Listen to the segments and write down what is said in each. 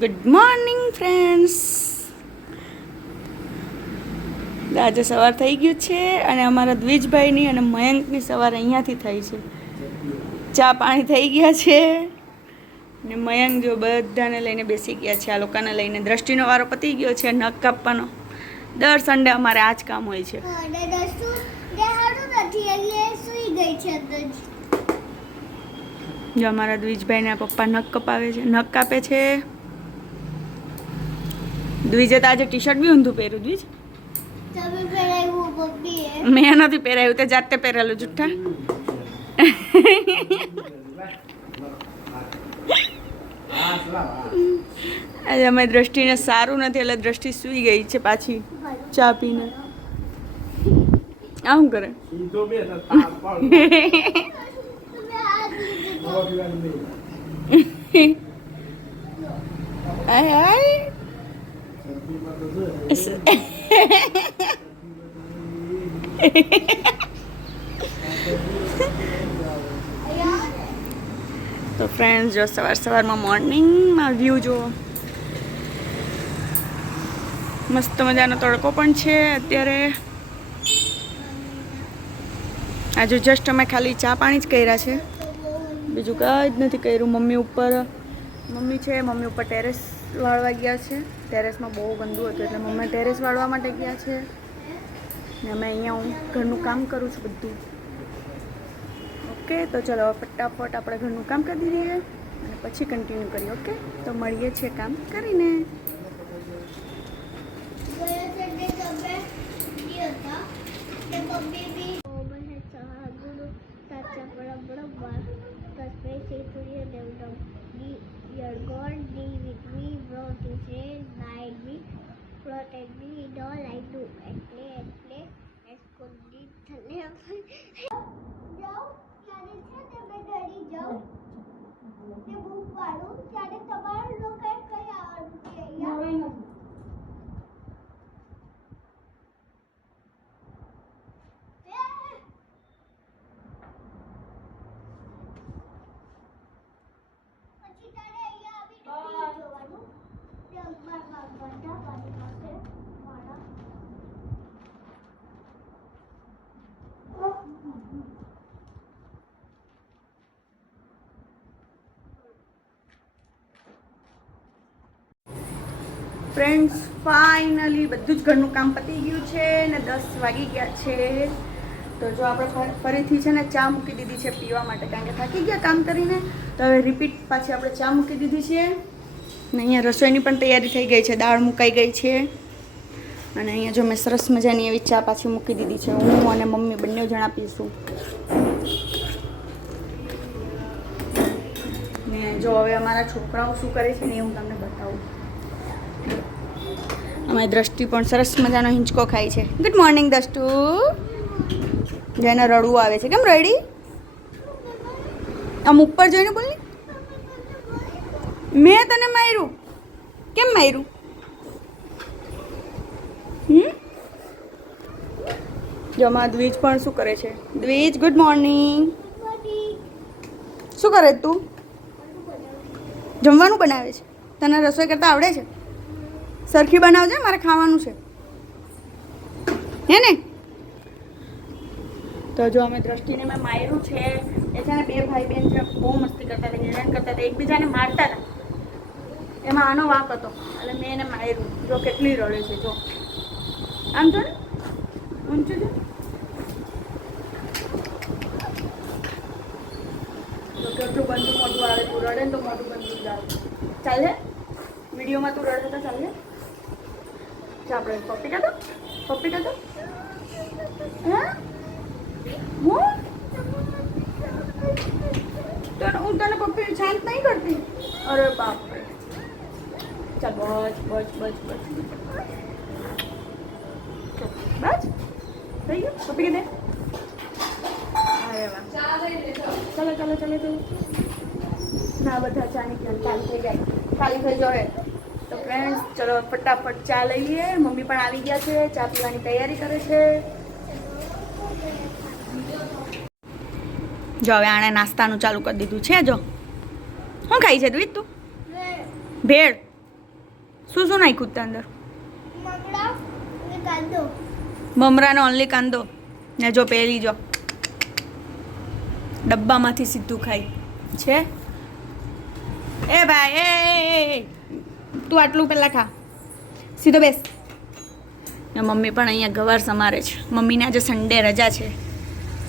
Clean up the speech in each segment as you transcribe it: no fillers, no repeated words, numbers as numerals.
Good morning friends. આજે સવાર થઈ ગયું છે અને અમારા દ્વિજભાઈની અને મયંકની સવાર અહીંયાથી થઈ છે. ચા પાણી થઈ ગયા છે ને મયંક જો બધાને લઈને બેસી ગયા છે. આ લોકોને લઈને દ્રષ્ટિનો વારો પતી ગયો છે નખ કાપવાનો. દર સન્ડે અમારે આ જ કામ હોય છે. જો અમારા દ્વિજભાઈના પપ્પા નખ કપાવે છે, નખ કાપે છે. દ્વિજે તો આજે ટી શર્ટ બી ઊંધું પહેર્યું. દ્વિજ મેં નથી પહેરાયું, તે જાતે પહેરેલું જુઠ્ઠા. આજે અમે દ્રષ્ટિને સારું નથી એટલે દ્રષ્ટિ સૂઈ ગઈ છે પાછી ચા પીને. આવું કરે. આય આય તો ફ્રેન્ડ્સ જો સવારમાં મોર્નિંગમાં વ્યૂ જુઓ. મસ્ત મજાનો તડકો પણ છે અત્યારે. આજે જસ્ટ અમે ખાલી ચા પાણી જ કર્યા છે, બીજું કાંઈ જ નથી કર્યું. મમ્મી છે, મમ્મી ઉપર ટેરેસ વાળવા ગયા છે. ટેરેસમાં બહુ ગંદુ હતું એટલે મમ્મી ટેરેસ વાળવા માટે ગયા છે ને અમે અહીંયા હું ઘરનું કામ કરું છું બધું. ઓકે, તો ચલો ફટાફટ આપણે ઘરનું કામ કરી દઈએ અને પછી કન્ટિન્યુ કરીએ. ઓકે, તો મળીએ છીએ કામ કરીને. Your God be with me, brought to say, guide me, protect me in all I do, and play, as escondid thale. જાઓ ક્યારે છે તમે ડરી જાઓ તે બુક વાળું ત્યારે તમારું લોકો કઈ આવડતું છે અહીંયા ફ્રેન્ડ્સ ફાઇનલી બધું જ ઘરનું કામ પતી ગયું છે ને 10 વાગી ગયા છે. તો જો આપણે ફરીથી છે ને ચા મૂકી દીધી છે પીવા માટે, કારણ કે થાકી ગયા કામ કરીને. તો હવે રિપીટ પાછી આપણે ચા મૂકી દીધી છે ને અહીંયા રસોઈની પણ તૈયારી થઈ ગઈ છે. દાળ મુકાઈ ગઈ છે અને અહીંયા જો મેં સરસ મજાની એવી ચા પાછી મૂકી દીધી છે. હું અને મમ્મી બંને જણા પીશું. ને જો હવે અમારા છોકરાઓ શું કરે છે ને એ હું તમને બતાવું. અમારી દ્રષ્ટિ પણ સરસ મજાનો હિંચકો ખાય છે. ગુડ મોર્નિંગ દસ્ટુ. જેને રડવું આવે છે. કેમ રડી? આમ ઉપર જોઈને બોલની. મેં તને માર્યું. કેમ માર્યું? જો અમારા દ્વિજ પણ શું કરે છે. દ્વિજ ગુડ મોર્નિંગ. શું કરે તું? જમવાનું બનાવે છે. તને રસોઈ કરતા આવડે છે? સરખી બનાવજે, મારે ખાવાનું છે હે ને. તો જો અમે દ્રષ્ટિને મેં માર્યું છે. એ છે ને બે ભાઈ બહેન છે, બહુ મસ્તી કરતા હતા, હેરાન કરતા હતા, એકબીજાને મારતા હતા. એમાં આનો વાંક હતો એટલે મેં એને માર્યું. જો કેટલી રડે છે. જો આમ જો ને, ઊંચું જો. તો કેટલું બંધુ મોટું આવે. તું રડે ને તો મોટું બંધુ જ આવે. ચાલે વિડીયોમાં તું રડે તો ચાલે. આપણે પપ્પી કાઢો હા. હું તને પપ્પી શાંત નહીં કરતી. અરે બાપ રે. ચાલ બસ થઈ ગયું. પપ્પી દે. ચાલો ના બધા ચાની ચાલુ થઈ જાય. ખાલી થઈ જાય. તો ફ્રેન્ડ્સ ચલો ફટાફટ ચા લઈએ. મમ્મી પણ આવી ગયા છે, ચા પીવાની તૈયારી કરે છે. જો હવે આણે નાસ્તાનું ચાલુ કરી દીધું છે. જો શું ખાઈ છે દ્વિજ તું? ભેળ. શું શું નાખ્યું ત્યાં અંદર? મમરા અને કાંદો. મમરાનો ઓનલી કાંદો ને જો પેલી જો ડબ્બામાંથી સીધું ખાય છે. એ ભાઈ એ તું આટલું પહેલાં ખા, સીધો બેસ. ને મમ્મી પણ અહીંયા ગવાર સમારે છે. મમ્મીને આજે સન્ડે રજા છે.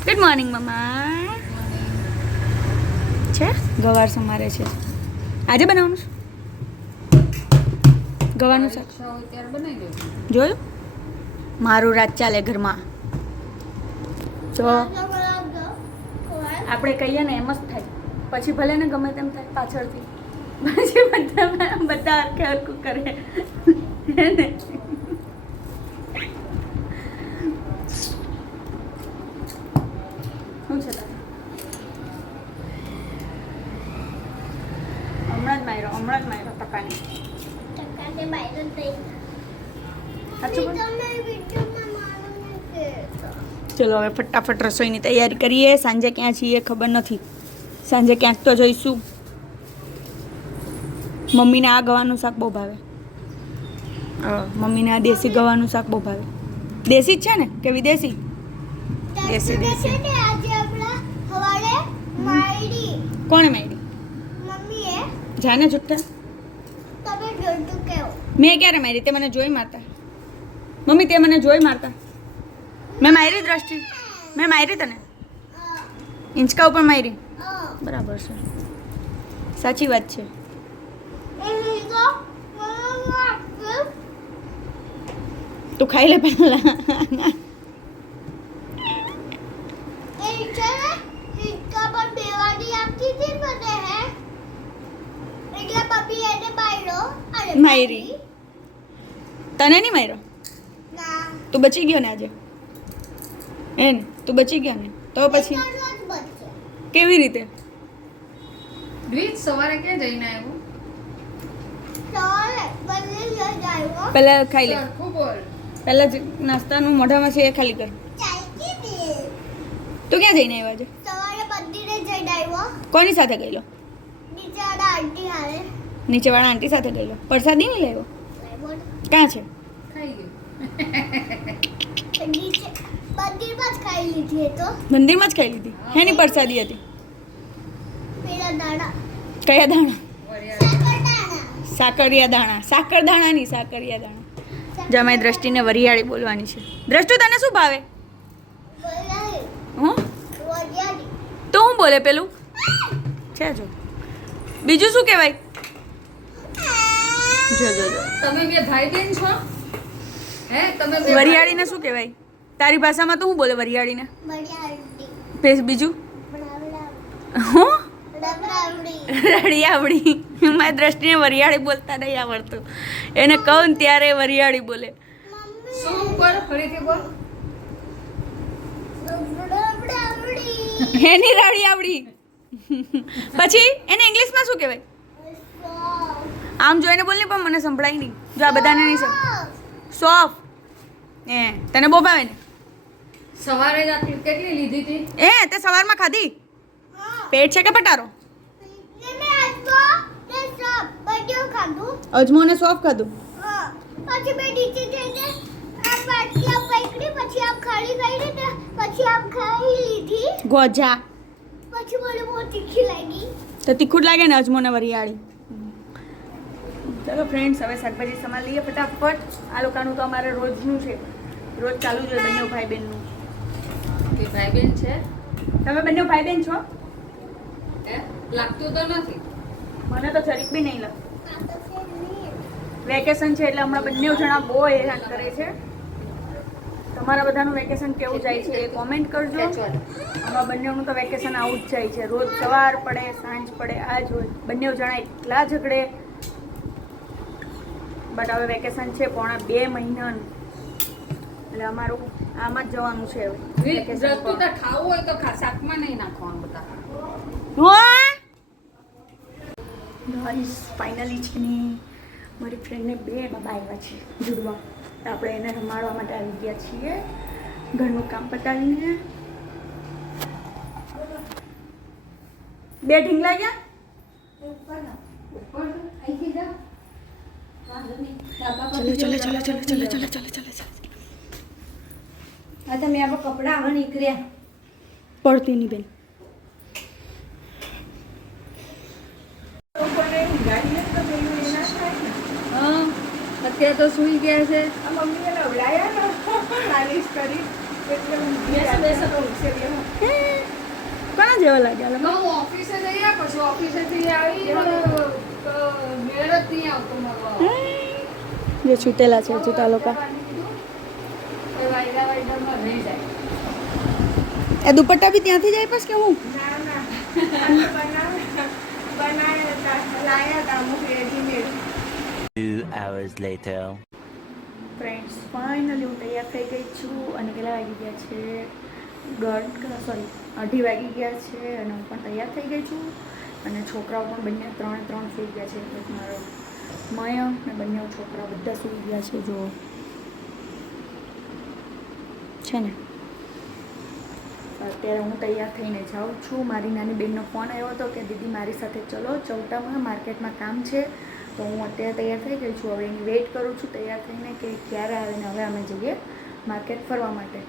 ગુડ મોર્નિંગ મમ્મા. છે ગવાર સમારે છે. આજે બનાવવાનું છે ગવાનું શાક. જોયું મારું રાત ચાલે ઘરમાં. તો આપણે કહીએ ને એમ જ થાય, પછી ભલે ને ગમે તેમ થાય પાછળથી, પછી બધા હરખે હરખું કરે ને. શું છે તારે? હમણાં જ માર્યો ટકાની. ટકાને બાયરો થઈ. સાચું બોલ? તમે વિડીયોમાં મારો નહીં કહેતો. ચલો હવે ફટાફટ રસોઈની તૈયારી કરીએ. સાંજે ક્યાં છીએ ખબર નથી. સાંજે ક્યાંક તો જઈશું. મમ્મીને આ ગવાનું શાક બહુ ભાવે. મમ્મીને આ દેશી ગવાનું શાક બહુ ભાવે. દેશી જ છે ને કે વિદેશી? દેશી. ને આજે આપણા સવારે માયરી કોણે મારી? મમ્મીએ. જાને જુઠ્ઠા. તમે જોઈતું કેવો? મેં ક્યારે મારી? તે મને જોઈ મારતા. મમ્મી તે મને જોઈ મારતા. મેં મારી દ્રષ્ટિ? મેં મારી તને ઇંચકા ઉપર મારી? બરાબર છે, સાચી વાત છે. તું ખાઈ લે પહેલા. માયરી તને નહીં માર્યો? તું બચી ગયો ને આજે? હે ને તું બચી ગયો ને? તો પછી કેવી રીતે? દ્વિજ સવારે ક્યાં જઈને આવ્યો? પહેલા ખાઈ લે. સરખું બોલ. પહેલા જ નાસ્તાનું મોઢામાં છે એ ખાલી કર. તું ક્યાં જઈને આવ્યો આજે? સવારે મંદિરે જઈને આવ્યો. કોની સાથે ગયેલો? નીચેવાળા આંટી હારે. નીચેવાળા આંટી સાથે ગયેલો. પ્રસાદી નહીં લેવો? બોલ. ક્યાં છે? ખાઈ ગયો. નીચે મંદિરમાં જ ખાઈ લીધી એ તો. મંદિરમાં જ ખાઈ લીધી. હેની પ્રસાદી હતી? પેલા દાણા. કયા દાણા? વરિયાળી. સાકરિયા દાણા. સાકરદાણા નહીં, સાકરિયા દાણા. જમાઈ દ્રષ્ટિને વરિયાળી બોલવાની છે. દ્રષ્ટુ તને શું ભાવે? હું તો હું બોલે પેલું છે જો. બીજું શું કહેવાય? જો જો જો તમે બે ભાઈ બેન છો? હે તમે બે વરિયાળીને શું કહેવાય તારી ભાષામાં? તો હું બોલે વરિયાળીને? બીજું હું રળિયાવડી. મારી દ્રષ્ટિને વરિયાળી બોલતા નહીં આવડતું. એને કહું ને ત્યારે વરિયાળી બોલે. શું બોલ? ફરીથી બોલ. એની રળિયાવડી. પછી એને ઇંગ્લિશમાં શું કહેવાય? આમ જોઈને બોલ ને, પણ મને સંભળાય નહીં. જો આ બધાને નહીં સંભળાય. સોફ. તને બહુ ભાવે ને? સવારે જ આટલી કેટલી લીધી હતી? તે સવારમાં ખાધી? પેટ છે કે પટારો? અજમો ને સોફ ખાધું. પછી મેં નીચે જઈને આ બાટલી આમ પકડી, પછી આમ ખાલી કરી ને પછી આમ ખાઈ લીધી. ગોજા. પછી મને બહુ તીખી લાગી. તો તીખું જ લાગે ને અજમો ને વરિયાળી. ચલો ફ્રેન્ડ્સ, હવે શાકભાજી સમાર લઈએ ફટાફટ. આ લોકોનું તો અમારે રોજનું છે, રોજ ચાલુ જ હોય બંને ભાઈ બહેનનું. બે ભાઈ બેન છે? તમે બંને ભાઈ બહેન છો? હે? લાગતું તો નથી. મને તો જરીક બી નહીં લાગે. આ તો છે નહીં. વેકેશન છે એટલે હમણાં બંને જણા બહુ હેરાન કરે છે. તમારા બધાનું વેકેશન કેવું જાય છે એ કોમેન્ટ કરજો. અમારા બંનેનું તો વેકેશન આવું જ જાય છે. રોજ સવાર પડે સાંજ પડે આ જ હોય. બંને જણા એટલા ઝઘડે. બટ હવે વેકેશન છે પોણા 2 મહિનાનું, એટલે અમારું આમ જ જવાનું છે હવે. રસ્તું તો ખાવું હોય તો શાકમાં નહીં નાખવાનું બધા. ગાઈસ ફાઇનલી છે ને મારી ફ્રેન્ડને 2 બાબા આવ્યા છે જુડવા. તો આપણે એને રમાડવા માટે આવી ગયા છીએ ઘરનું કામ પતાવીને. 2 ઢીંગલા ગયા. ઉપર અહીંથી જા. ચલો ચલો ચલો ચલો ચલો ચલો ચલો ચલો ચલો આ તમે આપણે કપડા આવા નીકળ્યા પડતી નહીં બેન. હા અત્યારે તો સુઈ ગયા છે. કોના જેવા લાગ્યા તો હું ઓફિસે જઈએ પછી ઓફિસેથી આવી મેળ જ નહીં આવતો મારો. જે છૂટેલા છે છૂટા લોકો. વાયદામાં રહી જાય. એ દુપટ્ટા બી ત્યાંથી જાય પછી કે હું ફ્રેન્ડ્સ ફાઇનલી હું તૈયાર થઈ ગઈ છું અને કેટલા વાગી ગયા છે અઢી વાગી ગયા છે અને હું પણ તૈયાર થઈ ગઈ છું અને છોકરાઓ પણ બંને ત્રણ સૂઈ ગયા છે. એક મારો મયંક ને બંને છોકરાઓ બધા સૂઈ ગયા છે. જો છે ને અત્યારે હું તૈયાર થઈને જાઉં છું. મારી નાની બેનનો ફોન આવ્યો હતો કે દીદી મારી સાથે ચલો ચૌટામાં માર્કેટમાં કામ છે. તો હું અત્યારે તૈયાર થઈ ગઈ છું. હવે એની વેઇટ કરું છું તૈયાર થઈને કે ક્યારે આવે ને હવે અમે જઈએ માર્કેટ ફરવા માટે.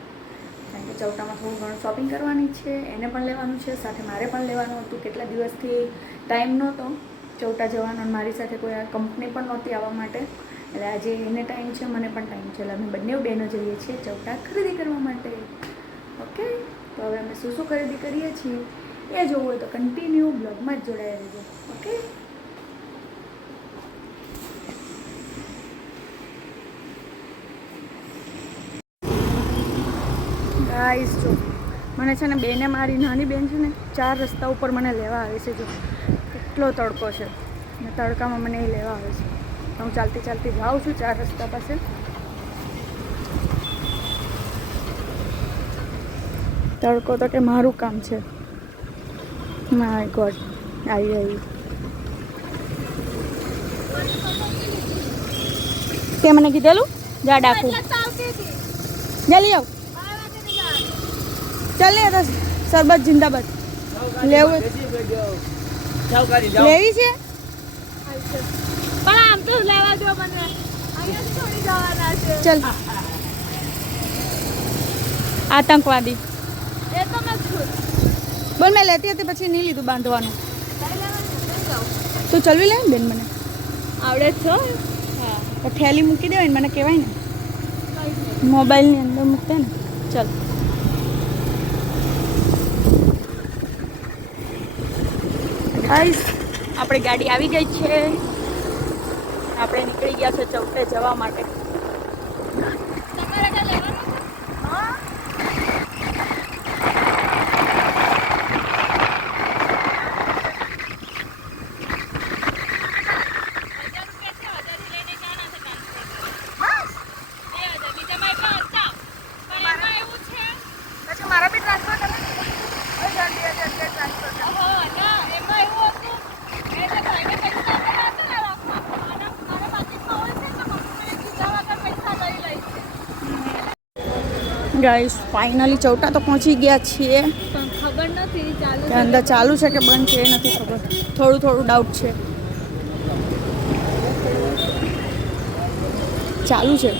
કારણ કે ચૌટામાં થોડું ઘણું શોપિંગ કરવાની છે, એને પણ લેવાનું છે, સાથે મારે પણ લેવાનું હતું. કેટલા દિવસથી ટાઈમ નહોતો ચૌટા જવાનો અને મારી સાથે કોઈ કંપની પણ નહોતી આવવા માટે. એટલે આજે એને ટાઈમ છે, મને પણ ટાઈમ છે. એટલે અમે બંને બહેનો જઈએ છીએ ચૌટા ખરીદી કરવા માટે. ઓકે, તો હવે અમે શું શું ખરીદી કરીએ છીએ એ જોવું હોય તો કન્ટિન્યુ બ્લોગમાં જ જોડાયા રહેજો. ઓકે, ગાઈસ જો મને છે ને બેને મારી નાની બેન છે ને 4 રસ્તા ઉપર મને લેવા આવે છે. જો કેટલો તડકો છે ને તડકામાં મને એ લેવા આવે છે. હું ચાલતી ચાલતી જાઉં છું 4 રસ્તા પાસે. તડકો તો કે મારું કામ છે. માય ગોડ, આવી તે મને કીધેલું જા ડાકું જલ્દી આવ. ચાલ ને તો શરબત જિંદાબાદ લેવું લેવી છે પણ આમ તો લેવા દો મને, અહીંયા છોડી જવાના છે. ચલ આતંકવાદી એ તો મેં ખુદ બોલ મેં લેતી હતી પછી નહીં લીધું બાંધવાનું. તું ચલવી લે ને બેન, મને આવડે છો. હા, તો થેલી મૂકી દેવાય ને મને કહેવાય ને મોબાઈલની અંદર મૂકતે ને. ચલ ગાઈસ આપણી ગાડી આવી ગઈ છે. આપણે નીકળી ગયા છે ચૌટે જવા માટે. તમારે કાંઈ લેવાનું છે? પછી મારા બી ટ્રાન્સફર કરે ટ્રાન્સફર ગાઈસ ફાઇનલી ચૌટા તો પહોંચી ગયા છીએ. પણ ખબર નથી ચાલુ કે અંદર ચાલુ છે કે બંધ છે એ નથી ખબર. થોડું થોડું ડાઉટ છે. ચાલુ છે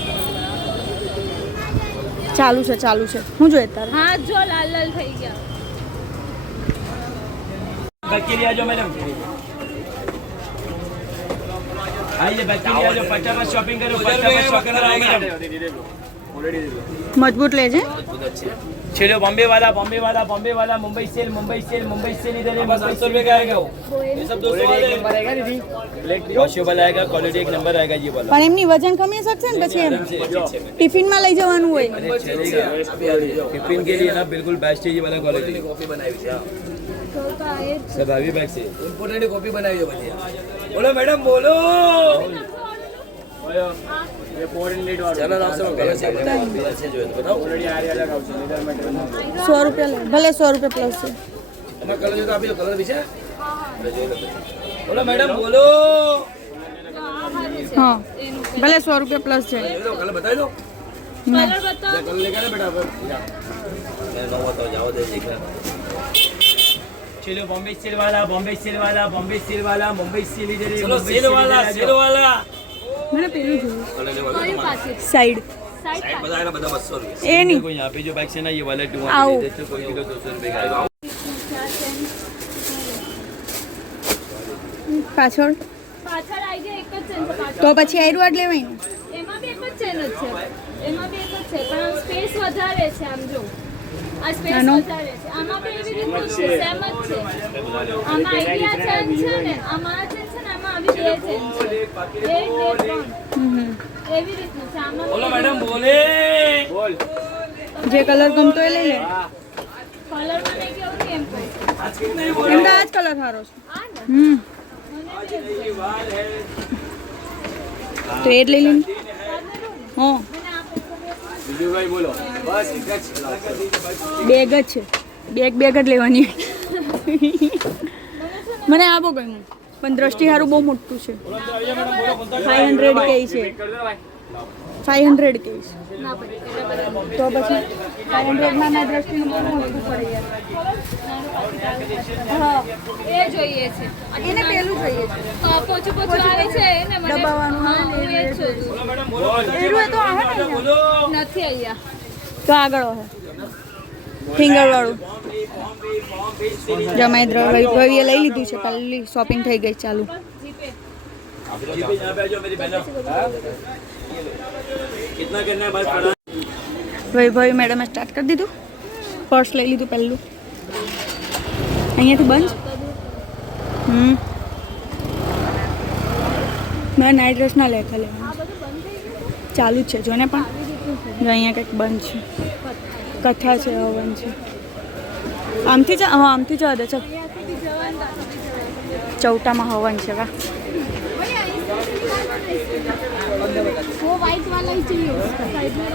ચાલુ છે ચાલુ છે. હું જોઈએ તારે હા જો લાલ લાલ થઈ ગયા. बैग के लिए आ जाओ मैडम, आइए बैग के लिए आ जाओ. फटाफट शॉपिंग करो, फटाफट शॉपिंग करो मैडम. મજબૂત લેજે. चलो बॉम्बे वाला मुंबई सेल इधर है. 700 रुपए का आएगा वो. ये सब 200 वाले नंबर आएगा दीदी. वॉशेबल आएगा, क्वालिटी एक नंबर आएगा ये वाला. પણ એમની વજન કમી શકશે ને પછી એમ ટિફિનમાં લઈ જવાનું હોય. चलेगा. टिफिन के लिए ना बिल्कुल बेस्ट है ये वाला क्वालिटी. कॉफी बनाई हुई है. તો તો આ એ જ. सब हैवी बैग से. इम्पोर्टेंट कॉफी बनाई हुई है बढ़िया. बोलो मैडम बोलो. ये 400 वाला चलो आप सब कलर से जो है बताओ. ऑलरेडी आ रहा है 100 રૂપિયા લે ભલે 100 રૂપિયા પ્લસ છે. हमारा कलर जो तो आप ये कलर पीछे. बोलो मैडम बोलो. હા ભલે 100 રૂપિયા પ્લસ છે. कलर बताई दो. ના કલર બતાવો. कलर लेकर ना बेटा मैं ना बताओ जाओ दे देखना. चलो बॉम्बे सेल वाला मुंबई सेल इधर है. चलो सेल वाला मैं મને પેલું જોયું कलर लेवा કયું પાછું સાઈડ સાઈડ साइड बता रहा बता 200 रुपए એ નહીં देखो यहाँ पे जो बाइक है ना ये वाला टू आओ। देते कोई किलो 200 रुपए का आएगा। પાછળ પાછળ આવી ગયા એક જ ચેન છે પાછળ તો પછી આયરું જ લેવાય ને એમાં બી એક જ ચેન જ છે એમાં બી એક જ છે પણ આમ સ્પેસ વધારે છે આમ જો આ સ્પેસ આનો? વધારે છે આમાં બી એવી રીતનું જ છે સેમ જ છે આમાં આઈડિયા ચેન છે ને આમાં આ ચેન છે ને આમાં આવી બે ચેન છે એક બે ત્રણ એવી રીતનું છે આમાં बोलो मैडम बोले बोल જે કલર ગમતો એ લઈ લે કલર મને કેવું નહીં એમ કહું એમ તો આ જ કલર સારો છે આ ને તો એ જ લઈ લઈને હા બીજું ભાઈ બોલો બસ એક જ બેગ જ છે બેગ જ લેવાની મને આ બહુ ગમ્યું પણ દ્રષ્ટિ સારું બહુ મોટું છે 500 કે છે 500 કે છે ના પડે એટલે બધા તો પછી 500 માં ના દ્રષ્ટિનું બહુ મોટું પડે યાર હા એ જોઈએ છે એને પેલું જોઈએ છે પોચું પોચું આવે છે ને મને દબાવવાનું હા આવે હું એ જ શોધું એરું એ તો આવે ને અહીંયા. નથી અહીંયા તો આગળ હે ફિંગર વાળું જમાઈ રવિએ લઈ લીધું છે પહેલી શોપિંગ થઈ ગઈ ચાલુ જીપે जीपे यहाँ पे आ जाओ मेरी बहनों कितना करना है बस पड़ा ભાઈ મેડમે સ્ટાર્ટ કરી દીધું પર્સ લઈ લીધું પહેલું અહીંયાથી બંધ મારા નાઇટ ડ્રેસ ના લેખા લેવાનું ચાલુ જ છે જો ને પણ જો અહીંયા કંઈક બંધ છે કથા છે હવન છે આમથી જ હા આમથી જવા દે ચાલ ચૌટામાં હવન છે વા वो व्हाइट वाला ही चाहिए साइड में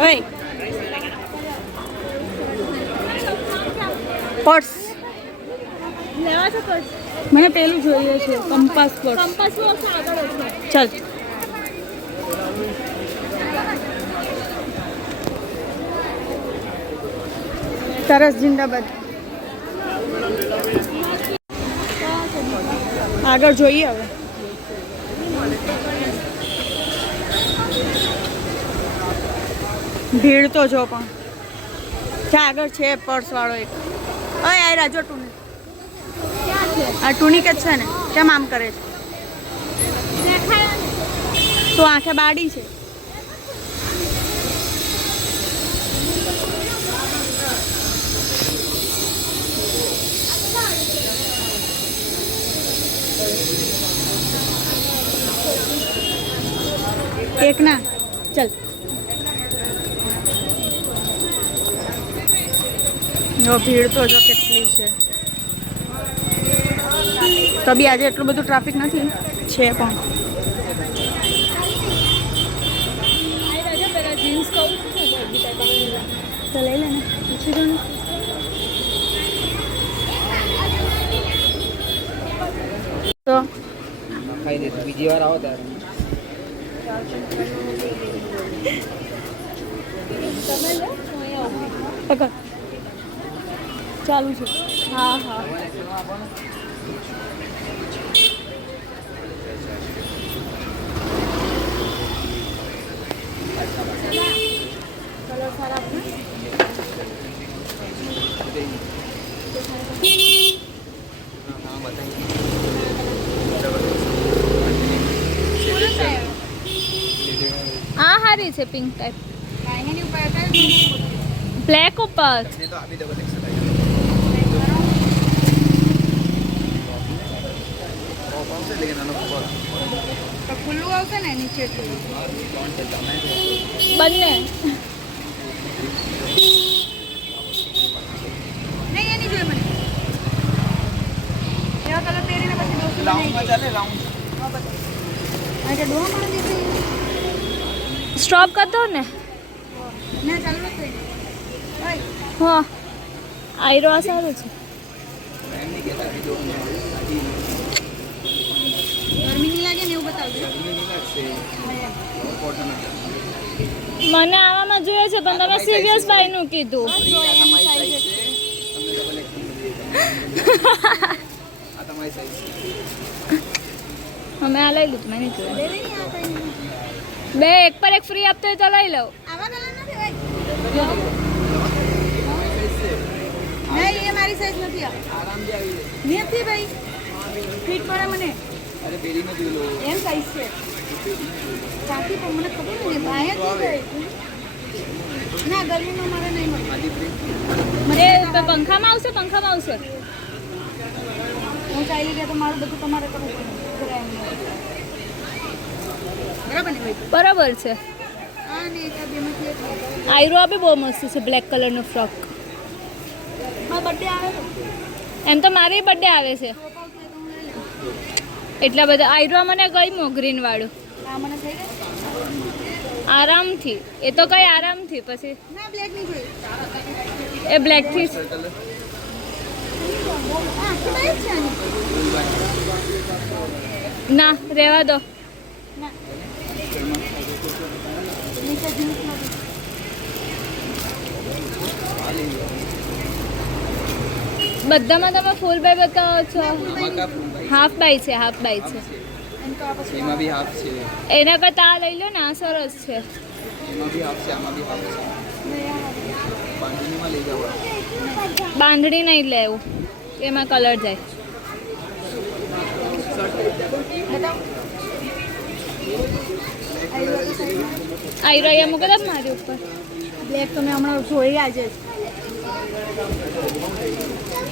ઓય પર્સ લેવા છો પર્સ મને પેલું જોઈએ છે કંપાસ પર્સ કંપાસ બોક્સ આગળ છે ચાલ સરસ જિંદાબાદ આગળ જોઈએ હવે ભીડ તો જો પણ ત્યાં આગળ છે પર્સ વાળો એક ઓય આ રાજો ટુની ક્યાં છે આ ટુનિક જ છે ને કેમ આમ કરે છે દેખાય તો આંખે બાડી છે એક ના ચલ જો ભીડ તો જો કેટલી છે તો બી આજે એટલું બધું ટ્રાફિક નથી છે પણ આઈ રાજા પેલા જીન્સ કહું છું બધી ટાઈપ તો લઈ લે ને પૂછી દો ને તો ખાઈ દઈશું બીજી વાર આવો ત્યારે તમે લો હું અહીંયા ઊભી પકડ ચાલુ છે હા હા કલર સારા આ હારી છે પિંક ટાઈપ બ્લેક ઉપર તો આપી દો બધે લેकिन આનો ઉપર તો ખુલ્લું આવશે ને નીચે બંને નહીં એની જોઈએ મને એવા કલર પહેરીને પછી દોસ્ત રાઉન્ડમાં ચાલે રાઉન્ડ આ કે ડોહા મારી દીધી સ્ટોપ કર દો ને ના ચાલુ નથી ઓય હા આયરો આ સારું છે એમ નહીં કહેતા આપી દો ગરમી નહીં લાગે ને એવું બતાવજો નહીં લાગશે કોટન મને આવામાં જોઈએ છે પણ તમે સિરિયસ બાયનું કીધું તમારી સાઈઝ છે તમને ડબલ એક્સેલ મળી આ તમારી સાઈઝ છે અમે આ લઈ લીધું મેં નહીં જોયું. બે એક પર એક ફ્રી આપતો હોય તો લઈ લઉં. નહીં એ મારી સાઈઝ નથી આ આરામથી આવી જાય નથી ભાઈ ફિટ પડે મને અરે પહેરીને જોઈ લો એમ સાઈઝ છે સાચી પણ મને ખબર નથી ભાઈ જ જાય ના ગરમીમાં મારે નહીં મળે આજી પ્રિન્ટ એ પંખામાં આવશે પંખામાં આવશે. હું ચાલી ગયા તો મારું બધું તમારે કરવું પડે જરા એમ નહીં. બરાબર ને ભાઈ બરાબર છે. હા ને એકા બેમાંથી એક આયરો બી બહુ મસ્ત છે બ્લેક કલરનો ફ્રોક. મારો બર્થડે આવે છે એમ તો મારી બર્થડે આવે છે એટલા બધા આયરો મને ગમ્યું ગ્રીન વાળું આ મને થઈ ગઈ આરામથી. એ તો કઈ આરામથી પછી ના બ્લેક નહીં જોઈ એ બ્લેકથી જ. કલર હા કેવાય છે આની ના રહેવા દો. ના નીચે જીન્સ નથી બધામાં તમે ફૂલ બાય બતાવો છો. આમાં કા ફૂલ ભાઈ હાફ બાય છે હાફ બાય છે. એમ તો આ પછી એમાં બી હાફ છે એના કરતાં આ લઈ લો ને આ સરસ છે. એમાં બી હાફ છે આમાં બી હાફ છે બાંધણીમાં લઈ જાવ બાંધણી નહીં લેવું એમાં કલર જાય. આયરો અહીંયા મૂકે દે મારી ઉપર. બ્લેક તો મેં હમણાં જોઈ આજે જ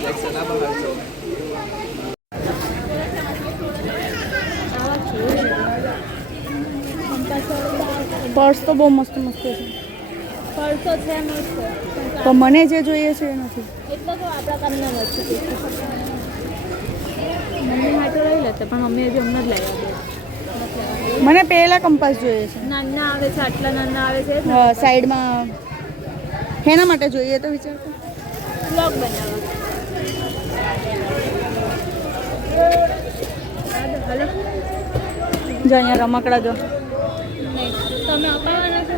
એક સદા બહાર છે પર્સ તો બહુ મસ્ત મસ્ત છે પડતો છે મસ્ત તો મને જે જોઈએ છે એ નથી એટલે તો આપણા કામના નથી. મમ્મી માટે લઈ લેતે પણ મમ્મી હજી હમણાં જ લાવ્યા. મને પહેલા કંપાસ જોઈએ છે નાના આવે છે આટલા નાના આવે છે હા સાઈડમાં એના માટે જોઈએ તો વિચાર કર બ્લોગ બનાવવા. હલો જો અહીંયા રમકડા જો નહીં તમે અપાવવાના છો.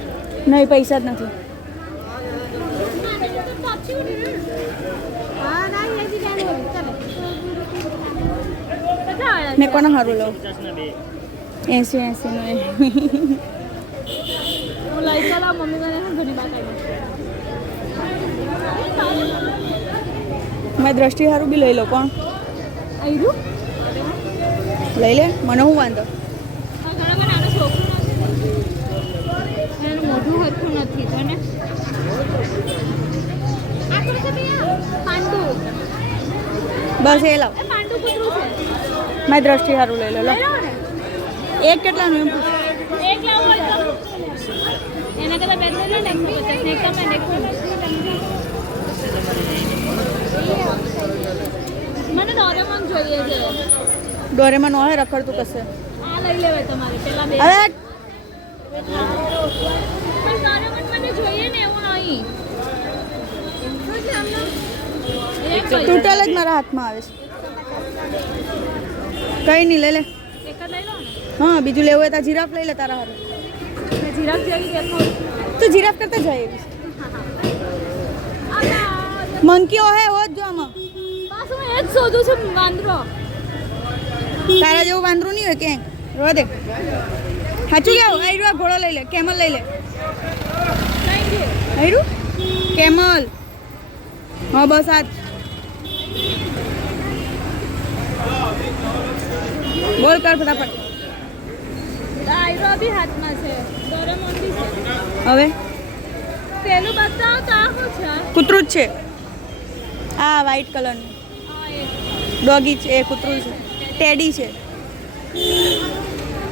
નહીં પૈસા જ નથી કેટલા મેં કોને સારું લઉં 80 નો હું લઈ ચાલા મમ્મી મને ઘણી વાત આવી. મેં દ્રષ્ટિ સારું બી લઈ લો કોણ આવ્યું લઈ લે મને હું વાંધો ઘણા નાનો છોકરો નથી એનું મોઢું હરખું નથી તો ને પાંડુ બસ એ લાવ એ પાંડુ કૂતરું છે. મેં દ્રષ્ટિ સારું લઈ લો લો લઈ લો ને એક કેટલાનું એમ પૂછ એક લાવો હોય તો એના કરતાં બે લઈ લે ને 150 ને એક તમે ને એક મને ડોરેમોન જોઈએ છે. ડોરેમાં નો હે રખડતું કશે આ લઈ લેવાય તમારે પેલા બે અરે પણ ડોરેમોન મને જોઈએ ને એવું નહીં. એક જ ટોટલ જ મારા હાથમાં આવે છે કઈ નહીં લઈ લે એક જ લઈ લો ને. હા બીજું લેવું હોય તો જીરાફ લઈ લે તારા હારું મેં જીરાફ જેવી દેખાવું છું. તો જીરાફ કરતા જાય એવી મંકીઓ હે હો જ જો આમાં બસ હું એ જ શોધું છું વાંદરો. તારા જેવું વાંદરું નહીં હોય ક્યાંક રોવા દે સાચું કેવું આયરું ઘોડો લઈ લે કેમલ લઈ લે આયરું કેમલ હા બસ આ બોલ કર ફટાફટ આયરો બી હાથમાં છે ડોરેમોન બી છે. હવે પેલું બતાવો તો આ શું છે કૂતરું જ છે આ વ્હાઈટ કલરનું આ એ ડોગી છે એ કૂતરું છે ટેડી છે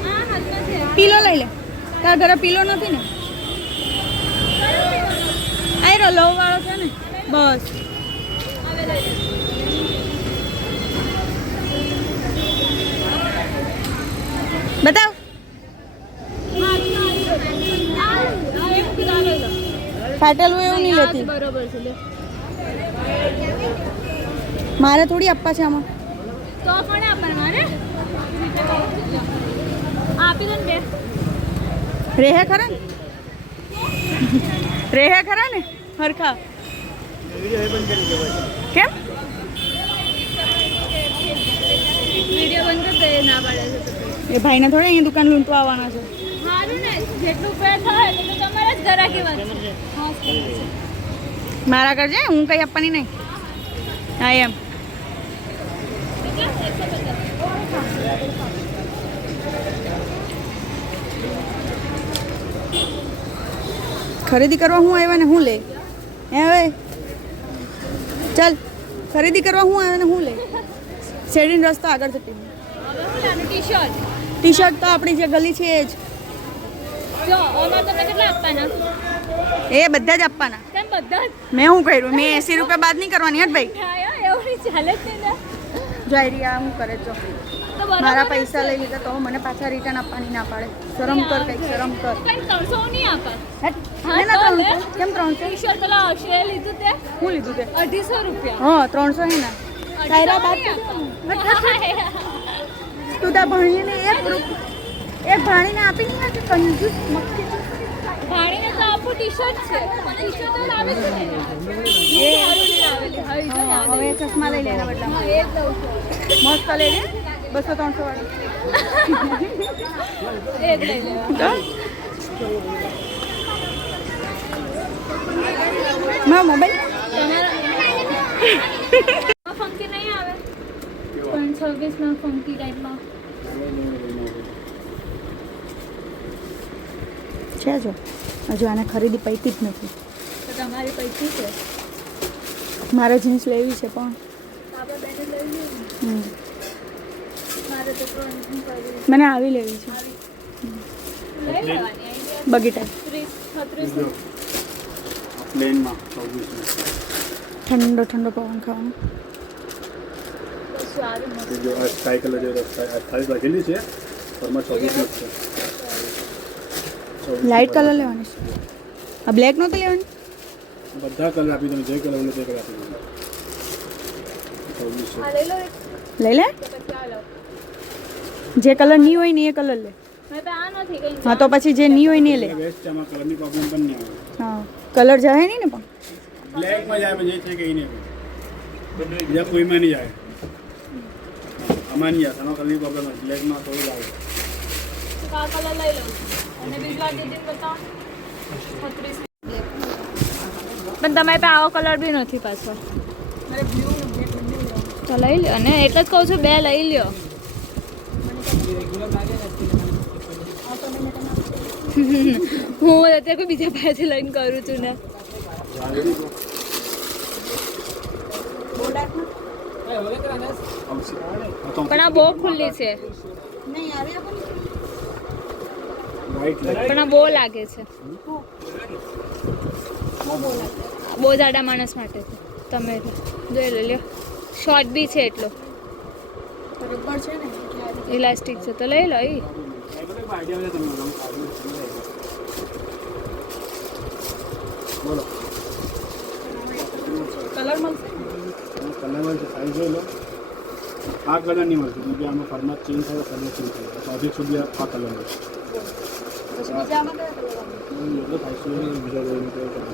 આ હાથમાં છે પીલો લઈ લે તારા ઘરે પીલો નથી ને આયરો લવ વાળો છે ને બસ હવે લઈ લે. બતાવ ફાટેલું એવું નહીં લેતી બરોબર છે લે. મારે થોડી આપવા છે આમાં તો કોને આપવાનું મારે આપી દો ને બે. રેહે ખરા ને રહે ખરા ને હરખા કેમ વિડીયો બંધ કરી દે ના પાડે છે તો એ ભાઈને થોડે અહીંયા દુકાન લૂંટવા આવવાના છે સારું ને જેટલું પે થાય એટલું તો તમારે જ ઘરાકી વાત છે મારા કરજે હું કંઈ આપવાની નહીં હા એમ ખરીદી કરવા હું આવ્યા ને હું લે હે હવે ચાલ ખરીદી કરવા હું આવ્યા ને હું લે શેરડીનો રસ્તો આગળ જતી ટી શર્ટ તો આપણી જે ગલી છે એ જ જો ઓમાં તમે કેટલા આપવાના એ બધા જ આપવાના કેમ બધા જ મેં શું કર્યું મેં 80 રૂપિયા બાદ નહીં કરવાની હટ ભાઈ થાય એવું નહીં ચાલે જ નહીં ને જાયરી આ હું કરે છો તો બરાબર મારા પૈસા લઈ લીધા તો મને પાછા રિટર્ન આપવાની ના પાડે શરમ કર કંઈક શરમ કર કંઈ 300 નહીં આપે હેટ, હા, લે ના તો લે. 300 કેમ 300 ટી શર્ટ પેલા અક્ષરે લીધું તે હું લીધું તે 250 રૂપિયા હા 300 હે ને તારા બાદ તું તાર ભણીને એક ભાણીને આપી નહીં નાખે કંજૂસ મક્ખી ભાણીને તો આપું ટી શર્ટ છે ટી શર્ટ તો લાવે છે ને એ આવેલી હવે જો હા, હવે ચશ્મા લઈ લે એના બદલામાં હા એ જ લઉં છું મસ્ત લઈ લે 200-300 વાળા એ જ લઈ લેવા મારો મોબાઈલ તમારા ફંકી નહીં આવે પણ 26 માં ફંકી ટાઈપમાં છે જો હજુ આને ખરીદી પૈતી જ નથી તો તમારી પૈસી છે મારે જીન્સ લેવી છે પણ આપણે બેને લઈ લઈએ હમ. મારે તો પ્રોન્સિંગ કરવી મને આવી લેવી છે લઈ લેવાની બગી ટાઈપ 30 36 પ્લેનમાં 24 ઠંડો ઠંડો પવન ખાવાનો સારું મસ્ત જો આ સ્કાય કલર જે 28 લખેલી છે પરમાં 24 જ છે લાઇટ કલર લેવાની છે આ બ્લેક નહોતી લેવાની બધા કલર આપી દઉં જે કલર બોલે તે કલર આપી દઉં 24 આ લઈ લો એક લઈ લે તો પછી આ લો જે કલર નહીં હોય ને એ કલર લે મેં તો આ નથી કઈ હા તો પછી જે નહીં હોય ને એ લે છે બેસ્ટ છે આમાં કલરની પ્રોબ્લેમ પણ નહીં આવે હા કલર જાય નહીં ને પણ બ્લેકમાં જાય જે છે કે એ નહીં બીજા કોઈમાં નહીં જાય આમાં નહીં આવે આમાં કલરની પ્રોબ્લેમ હોય બ્લેકમાં થોડું આવે આ કલર લઈ લઉં અને બીજું ડિઝાઇન બતાવો 36 પણ તમારે પાસે આવો કલર બી નથી પાછો તો લઈ લ્યો અને એટલે જ કહું છું બે લઈ લ્યો હું અત્યારે કોઈ બીજા પાસેથી લઈને કરું છું ને પણ આ બહુ ખુલ્લી છે પણ આ બહુ લાગે છે બહુ જાડા માણસ માટે છે તમે જોઈ લો લ્યો શોર્ટ બી છે એટલો ઇલાસ્ટિક છે તો લઈ લો એ બોલો કલર મળશે કલર હોય છે સાઈઝ જોઈ લો આ કલર નહીં મળશે બીજું આમાં ફોર્મેટ ચેન્જ થાય કલર ચેન્જ થાય તો હજી સુધી આ કલર મળશે પછી બીજામાં કયા કલર એટલો થાય છે બીજા કોઈ કલર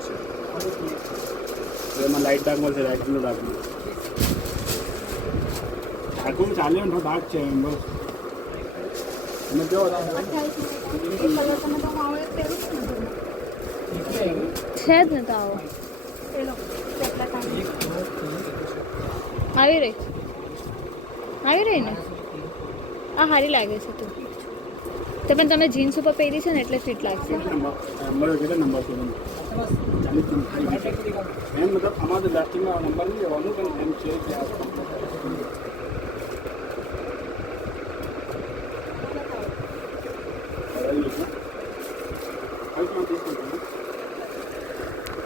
છે એમાં લાઇટ ડાર્ક મળશે લાઇટ બ્લુ ડાર્ક ડાર્કમાં ચાલે ને ડાર્ક છે એમ બસ તમે કેવો છે જ ને તો આવો આવી રહી ને આ સારી લાગે છે તું તો પણ તમે જીન્સ ઉપર પહેરી છે ને એટલે ફિટ લાગશે નંબર કેટલા નંબર છે ચાલીસ એમ મતલબ અમારે તો લાસ્ટિંગમાં નંબર નહીં લેવાનું પણ એમ છે કે આ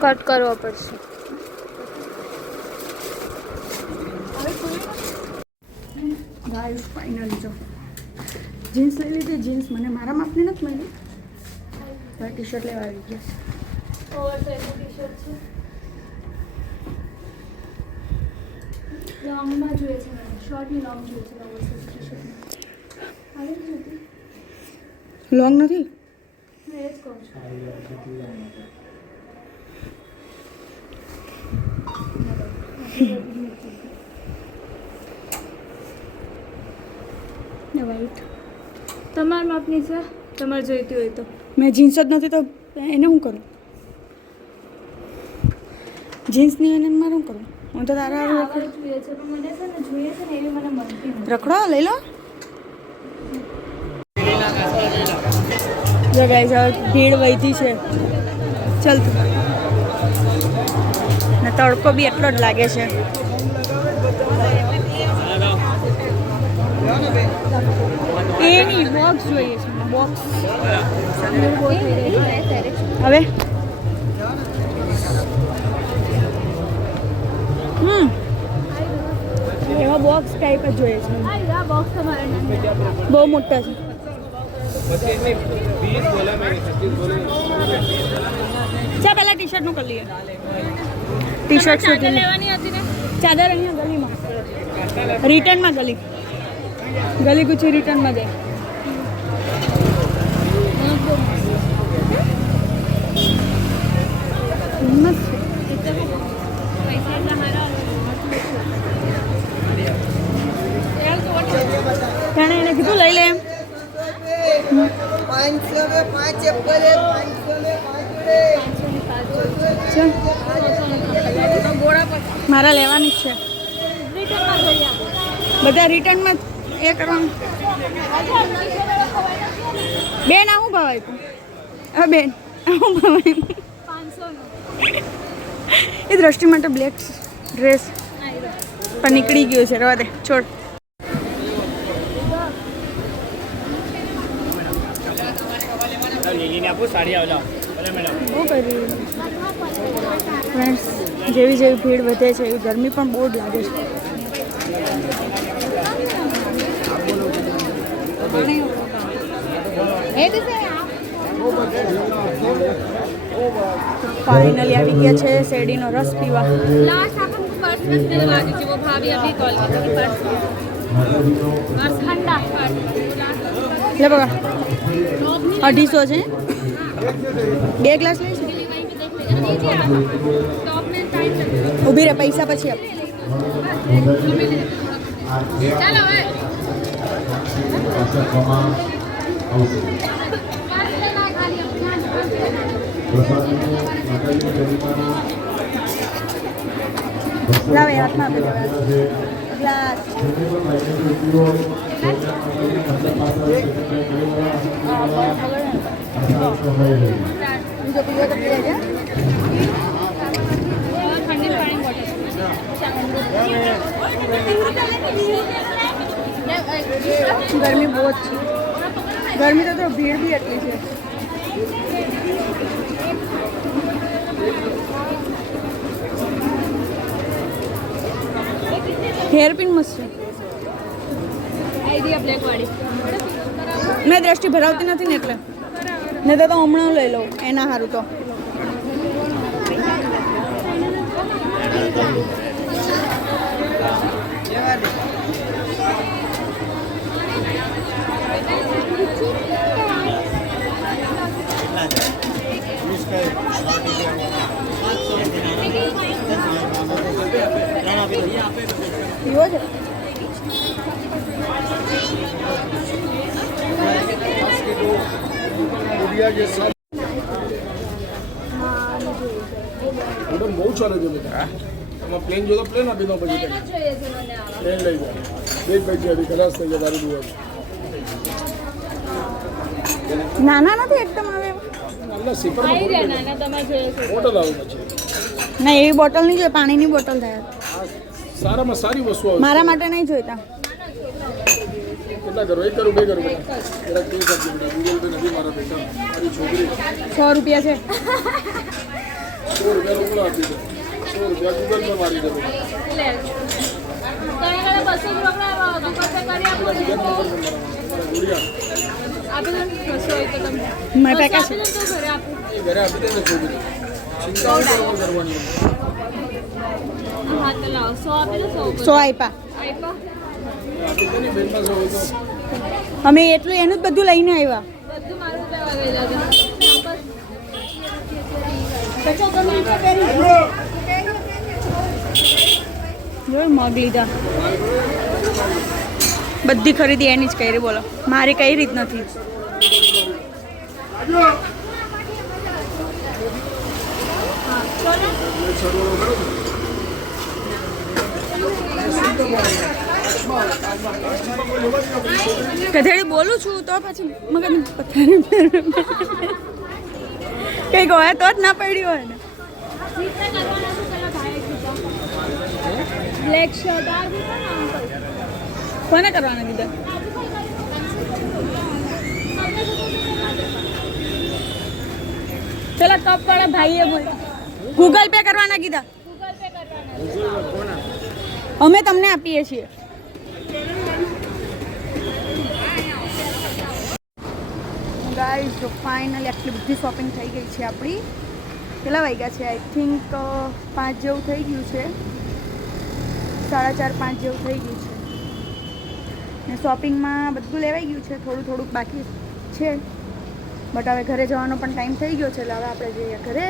કટ કરવો પડશે ગાઈસ ફાઇનલી જો જીન્સ લઈ લીધી જીન્સ મને મારા માપની નથી મળી હવે ટી શર્ટ લેવા આવી ગયા ઓવર સાઇઝ ટી શર્ટ છે લોંગમાં જોઈએ છે મને શોર્ટની લોંગ જોઈએ છે ઓવર સાઇઝ ટી શર્ટ આવી નથી લોંગ નથી મેં એ જ કહું છું વ્હાઈટ. તમારા માપની છે, તમારે જોઈતી હોય તો. મેં જીન્સ જ નથી તો એને શું કરું? જીન્સની એને મારે શું કરું? હું તો તારા હારું આવા જોઈએ છે પણ મને છે ને જોઈએ છે ને એવી મને મળતી નથી. રખડો લઈ લો. જો ગાઈસ હવે ભીડ વધી છે. ચાલ ને તડકો બી એટલો જ લાગે છે. એની બોક્સ જોઈએ છે બોક્સ. હવે એવા બોક્સ ટાઈપ જ જોઈએ છે. આ બોક્સ તમારે નથી. બહુ મોટા છે. ચા પહેલા ટી શર્ટનું કરી લઈએ. ટી શર્ટ ચાદર સુધી લેવાની હતી ને. ચાદર અહીંયા ગલીમાં રિટર્નમાં ગલી ગુચ્છી રિટર્નમાં જાય. મસ્ત છે. પૈસા એટલા મારા જાણે એને કીધું લઈ લે એમ. 500 में 5 एप्पल है 500 में 5 ચાલ મારા લેવાની જ છે. રિટર્નમાં જોઈએ બધા રિટર્નમાં એ કરવાનું. બેન આ શું ભાવ આપ્યું? હવે બેન આ શું ભાવ આપ્યું? 500 એ દ્રષ્ટિ માટે બ્લેક ડ્રેસ પણ નીકળી ગયો છે. રવા દે છોડ. બહુ કરી ફ્રેન્ડ્સ જેવી જેવી ભીડ વધે છે એવી ગરમી પણ બહુ જ લાગે છે. फाइनली આવી ગયા છે શેરડીનો રસ પીવા. लास्ट आप हमको पर्स में दिलवा दीजिए, वो भाभी अभी कॉल की थी पर्स ठंडा લે બગા 250 છે. 2 ગ્લાસ લઈશ. वहीं पे देख लीजिए टॉप में टाइट ઊભી રહે પૈસા પછી આપ. चलो લાવે હાથમાં આપી દે ગ્લાસ. બીજો પીવો તો પી લેજે. ठंडी पानी बोतल ગરમી બહુ જ છે. ગરમી તો ભીડ બી એટલી છે. હેરપિન મસ્ત છે. आइडिया ब्लैक वाली મેં દ્રષ્ટિ ભરાવતી નથી ને એટલે ને તો હમણાં લઈ લઉં એના સારું તો. પીવો છે? બહુ ચાલે છે બેટા. એમાં પ્લેન જો તો પ્લેન આપી દો પછી જોઈએ છે મને આવા પ્લેન લઈ જાઓ. બે પૈસા હતી ખલાસ થઈ ગયા તારી બુઆ. નાના નથી એકદમ આવે એવા? ના સિપર આવી રહ્યા નાના તમારે જોઈએ છે બોટલ આવે પછી. ના એવી બોટલ નહીં જોઈએ. પાણીની બોટલ થાય. સારામાં સારી વસ્તુ આવે. મારા માટે નહીં જોઈતા. કેટલા કરો? 1 કરું 2 કરું બેટા. જરા કેસ આપજો બેટા. ગૂગલ પે નથી મારા બેટા. મારી છોકરી 100 રૂપિયા છે. 100 રૂપિયા રોકડા આપી દે. 100 રૂપિયા ગૂગલ પે મારી દે બેટા. લે તને કડે 200 રોકડા ગૂગલ પે કરી આપો ને તો આપી દો 200 હોય તો તમે મારી પાસે આપી દો તો ઘરે આપો એ ઘરે આપી દે ને છોકરી. ચિંતા નહીં કરવાની. હા તો લાવો 100 આપી દો 100 100 આપ્યા. આપ્યા આપી દે ને બેન પાસે હોય તો. અમે એટલું એનું જ બધું લઈને આવ્યા. બધું મારું લેવા ગયેલા જો મગ લીધા. બધી ખરીદી એની જ કરી, બોલો મારી કઈ રીત નથી. કથેડી બોલું છું તો પછી મગજ કઈક હોય તો જ ના પડી હોય ને. બ્લેક શર્ટ આ દીધો ને અંકલ. કોને કરવાના કીધા? પેલા ટોપ વાળા ભાઈએ ગૂગલ પે કરવાના કીધા. ગૂગલ પે કરવાના. અમે તમને આપીએ છીએ. ગાઈસ જો ફાઇનલી આટલી બધી શોપિંગ થઈ ગઈ છે આપણી. કેટલા વાગ્યા છે? આઈ થિંક 5 જેવું થઈ ગયું છે, 4:30 5 જેવું થઈ ગયું છે. ને શોપિંગમાં બધું લેવાઈ ગયું છે, થોડું થોડુંક બાકી છે. બટ હવે ઘરે જવાનો પણ ટાઈમ થઈ ગયો છે, એટલે હવે આપણે જઈએ ઘરે.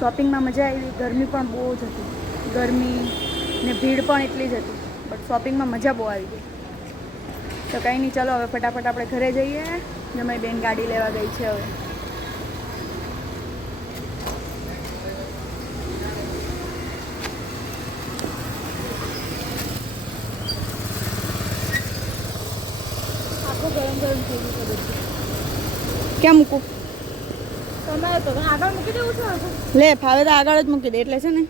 શોપિંગમાં મજા આવી, ગરમી પણ બહુ જ હતી, ગરમી ને ભીડ પણ એટલી જ હતી, બટ શોપિંગમાં મજા બહુ આવી ગઈ. તો કંઈ નહીં, ચલો હવે ફટાફટ આપણે ઘરે જઈએ. જમાઈ બેન ગાડી લેવા ગઈ છે હવે. આખું ગરમ ગરમ થઈ ગયું છે બધું. ક્યાં મૂકું? તમારે તો આગળ મૂકી દેવું છે આખું. લે ફાવે તો આગળ જ મૂકી દે, એટલે છે ને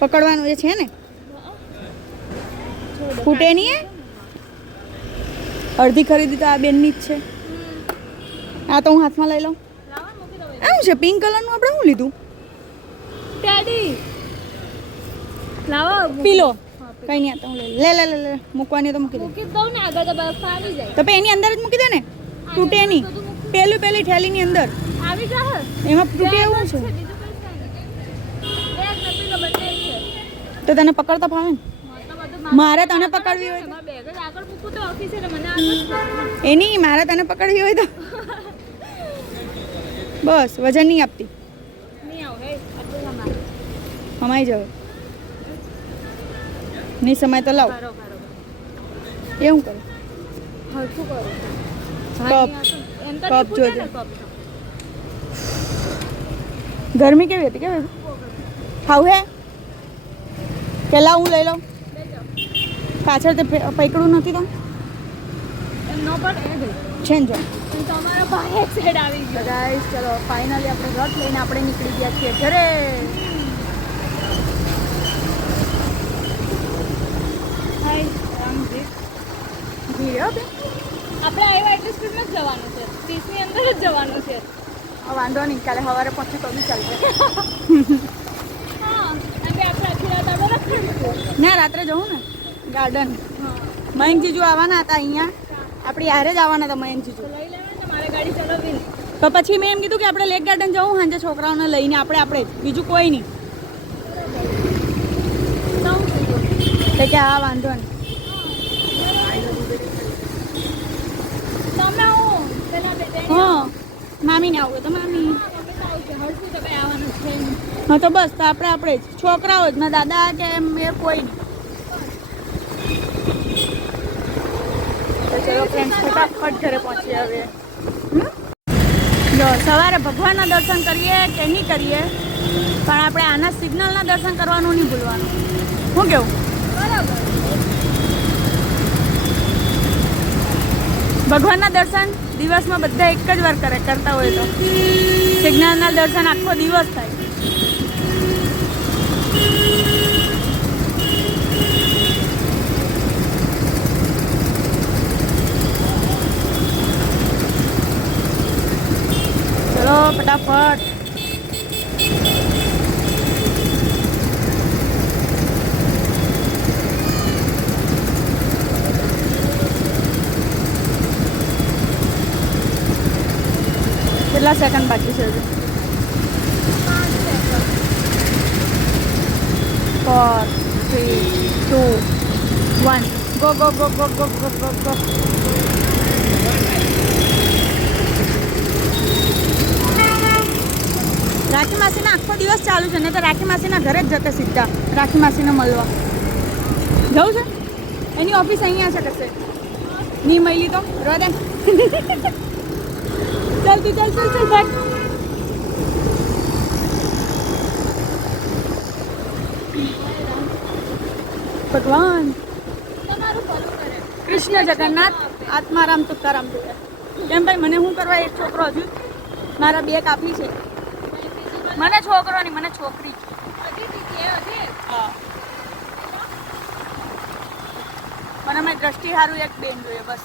પકડવાનું એ છે ને, ફૂટે નહીં. અડધી ખરીદી તો આ બેનની જ છે. આ તો હું હાથમાં લઈ લઉં. લાવો મૂકી દો. આવું છે પિંક કલરનું, આપણે શું લીધું? ટેડી લાવો પીલો. કંઈ નહીં, આ તો હું લઈ લઉં. લે મૂકવાની તો મૂકી દે. મૂકી દઉં ને આગળ તો બરફ આવી જાય. તો એની અંદર જ મૂકી દે ને, તૂટે નહીં. પેલી થેલીની અંદર આવી જા એમાં તૂટે એવું છે. બીજું કઈ છે એક નથી તો બંને છે. તો તને પકડતા ફાવે ને? તો બધું મારે તને પકડવી હોય તો? મારા બેગ જ આગળ મૂકું તો ઓફિસે ને મને આગળ એ નહીં, મારે તને પકડવી હોય તો બસ વજન નહીં આપતી, નહીં આવું હે આટલું સમાય. સમાઈ જાવ. નહીં સમાય તો લાવ. બરોબર એવું કરે. હરખું કરું કપ એમ તો કપ નહીં જોજે. ફૂટે ને કપ ગરમી કેવી હતી? કેવી ખાવું હે? પેલા હું લઈ લઉં. પાછળ તે પૈકડું નથી તો એમ નો પણ એ ગઈ છે ને જો. તમારો ભાઈ એક સાઈડ આવી તો ગયો. ગાઈસ ચલો ફાઇનલી આપણે રથ લઈને આપણે નીકળી ગયા છીએ ઘરે. હાય રામજી. ભીડ હો બે. આપણે આવ્યા એટલી સ્પીડમાં જ જવાનું છે, 30 ની અંદર જ જવાનું છે. વાંધો નહીં, કાલે સવારે પહોંચે તો બી ચાલશે. હા અને આપણે આખી રાત આગળ રાખીશું. ના રાત્રે જવું ને ગાર્ડન. હા મયંક જીજુ આવવાના હતા અહીંયા, આપણી હારે જ આવવાના હતા મયંક જીજુ. તો લઈ લેવાય ને, મારે ગાડી ચલાવવી નહીં. તો પછી મેં એમ કીધું કે આપણે લેક ગાર્ડન જવું સાંજે છોકરાઓને લઈને, આપણે જ બીજું કોઈ નહીં. તો કે હા વાંધો નહીં. તમે આવો પેલા બે જણ. હા મામીને આવું હોય તો મામી. મમ્મી તો આવશે, હરખું તો કઈ આવવાનું છે નહીં. હા તો બસ, તો આપણે જ છોકરાઓ જ, ના દાદા કે એમ એ કોઈ નહીં. તો ચલો ફ્રેન્ડ્સ ફટાફટ ઘરે પહોંચીએ હવે. જો સવારે ભગવાનના દર્શન કરીએ કે નહીં કરીએ, પણ આપણે આના સિગ્નલના દર્શન કરવાનું નહીં ભૂલવાનું. શું કેવું? બરાબર. ભગવાનના દર્શન દિવસમાં બધા એક જ વાર કરતા હોય તો સિગ્નલના દર્શન આખો દિવસ થાય. ચલો ફટાફટ. કેટલા સેકન્ડ બાકી છે હજુ? 4 3 2 1 go go go go go go go go. Rakhi માસીના આખો દિવસ ચાલુ છે ને, તો રાખી માસીના ઘરે જ જતા સીધા રાખી માસીને મળવા. જવું છે? એની ઓફિસ અહીંયા છે કશે નહીં મળી તો રવા દે ચાલ તું ચાલ ચાલ ચાલ ભાગ ભગવાન તમારું ભલું કરે. કૃષ્ણ જગન્નાથ આત્મારામ તુકારામ જોયા કેમ ભાઈ મને શું કરવા એક છોકરો હજુ મારા 2 કાપી છે મને છોકરો નહીં મને છોકરી હા મને મેં દ્રષ્ટિ સારું એક બેન જોઈએ બસ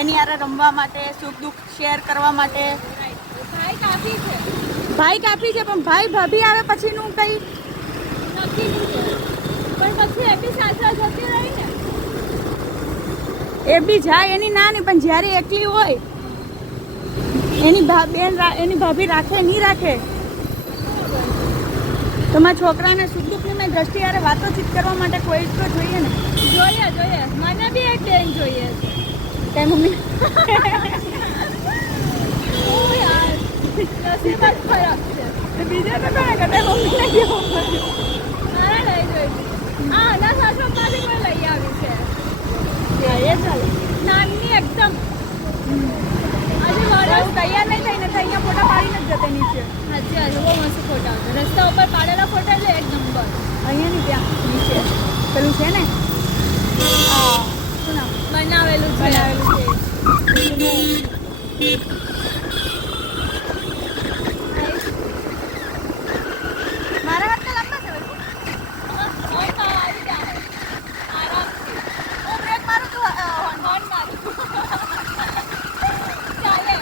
એની હારે રમવા માટે સુખ દુઃખ શેર કરવા માટે ભાઈ કાફી છે. ભાઈ કાપી છે પણ ભાઈ ભાભી આવે પછીનું કંઈ નક્કી નહીં છે. પણ પછી એ બી સાસરા જતી રહી ને. એ બી જાય એની ના નહીં પણ જ્યારે એકલી હોય એની એની ભાભી રાખે નહીં રાખે તો મારા છોકરાને સુખ દુઃખની મેં દ્રષ્ટિ હારે વાતોચીત કરવા માટે કોઈ તો જોઈએ ને જોઈએ જોઈએ મને બી એક બેન જોઈએ છે. કઈ મમ્મી ઓ યાર નસીબ જ ખરાબ છે. બીજા તો કોને કરતા મમ્મીને કેવું મારે લઈ જોઈતી. આ આના સાસુ માંથી કોઈ લઈ આવી છે. એ ચાલે નાની એકદમ હજી હું વરસ તૈયાર નહીં થઈને તો અહીંયા ફોટા પાડીને જ જતે નીચે હજી હજુ બહુ મસ્ત ફોટા આવશે. રસ્તા ઉપર પાડેલા ફોટા એટલે એક નંબર. અહીંયા નહીં ત્યાં નીચે પેલું છે ને હા શું નામ બનાવેલું છે. બનાવેલું છે મારા હાથ તો લાંબા છે વળી. ફોન તો આવી જાય. આરામથી. હું બ્રેક મારું તું ફોન મારું. ચાલે.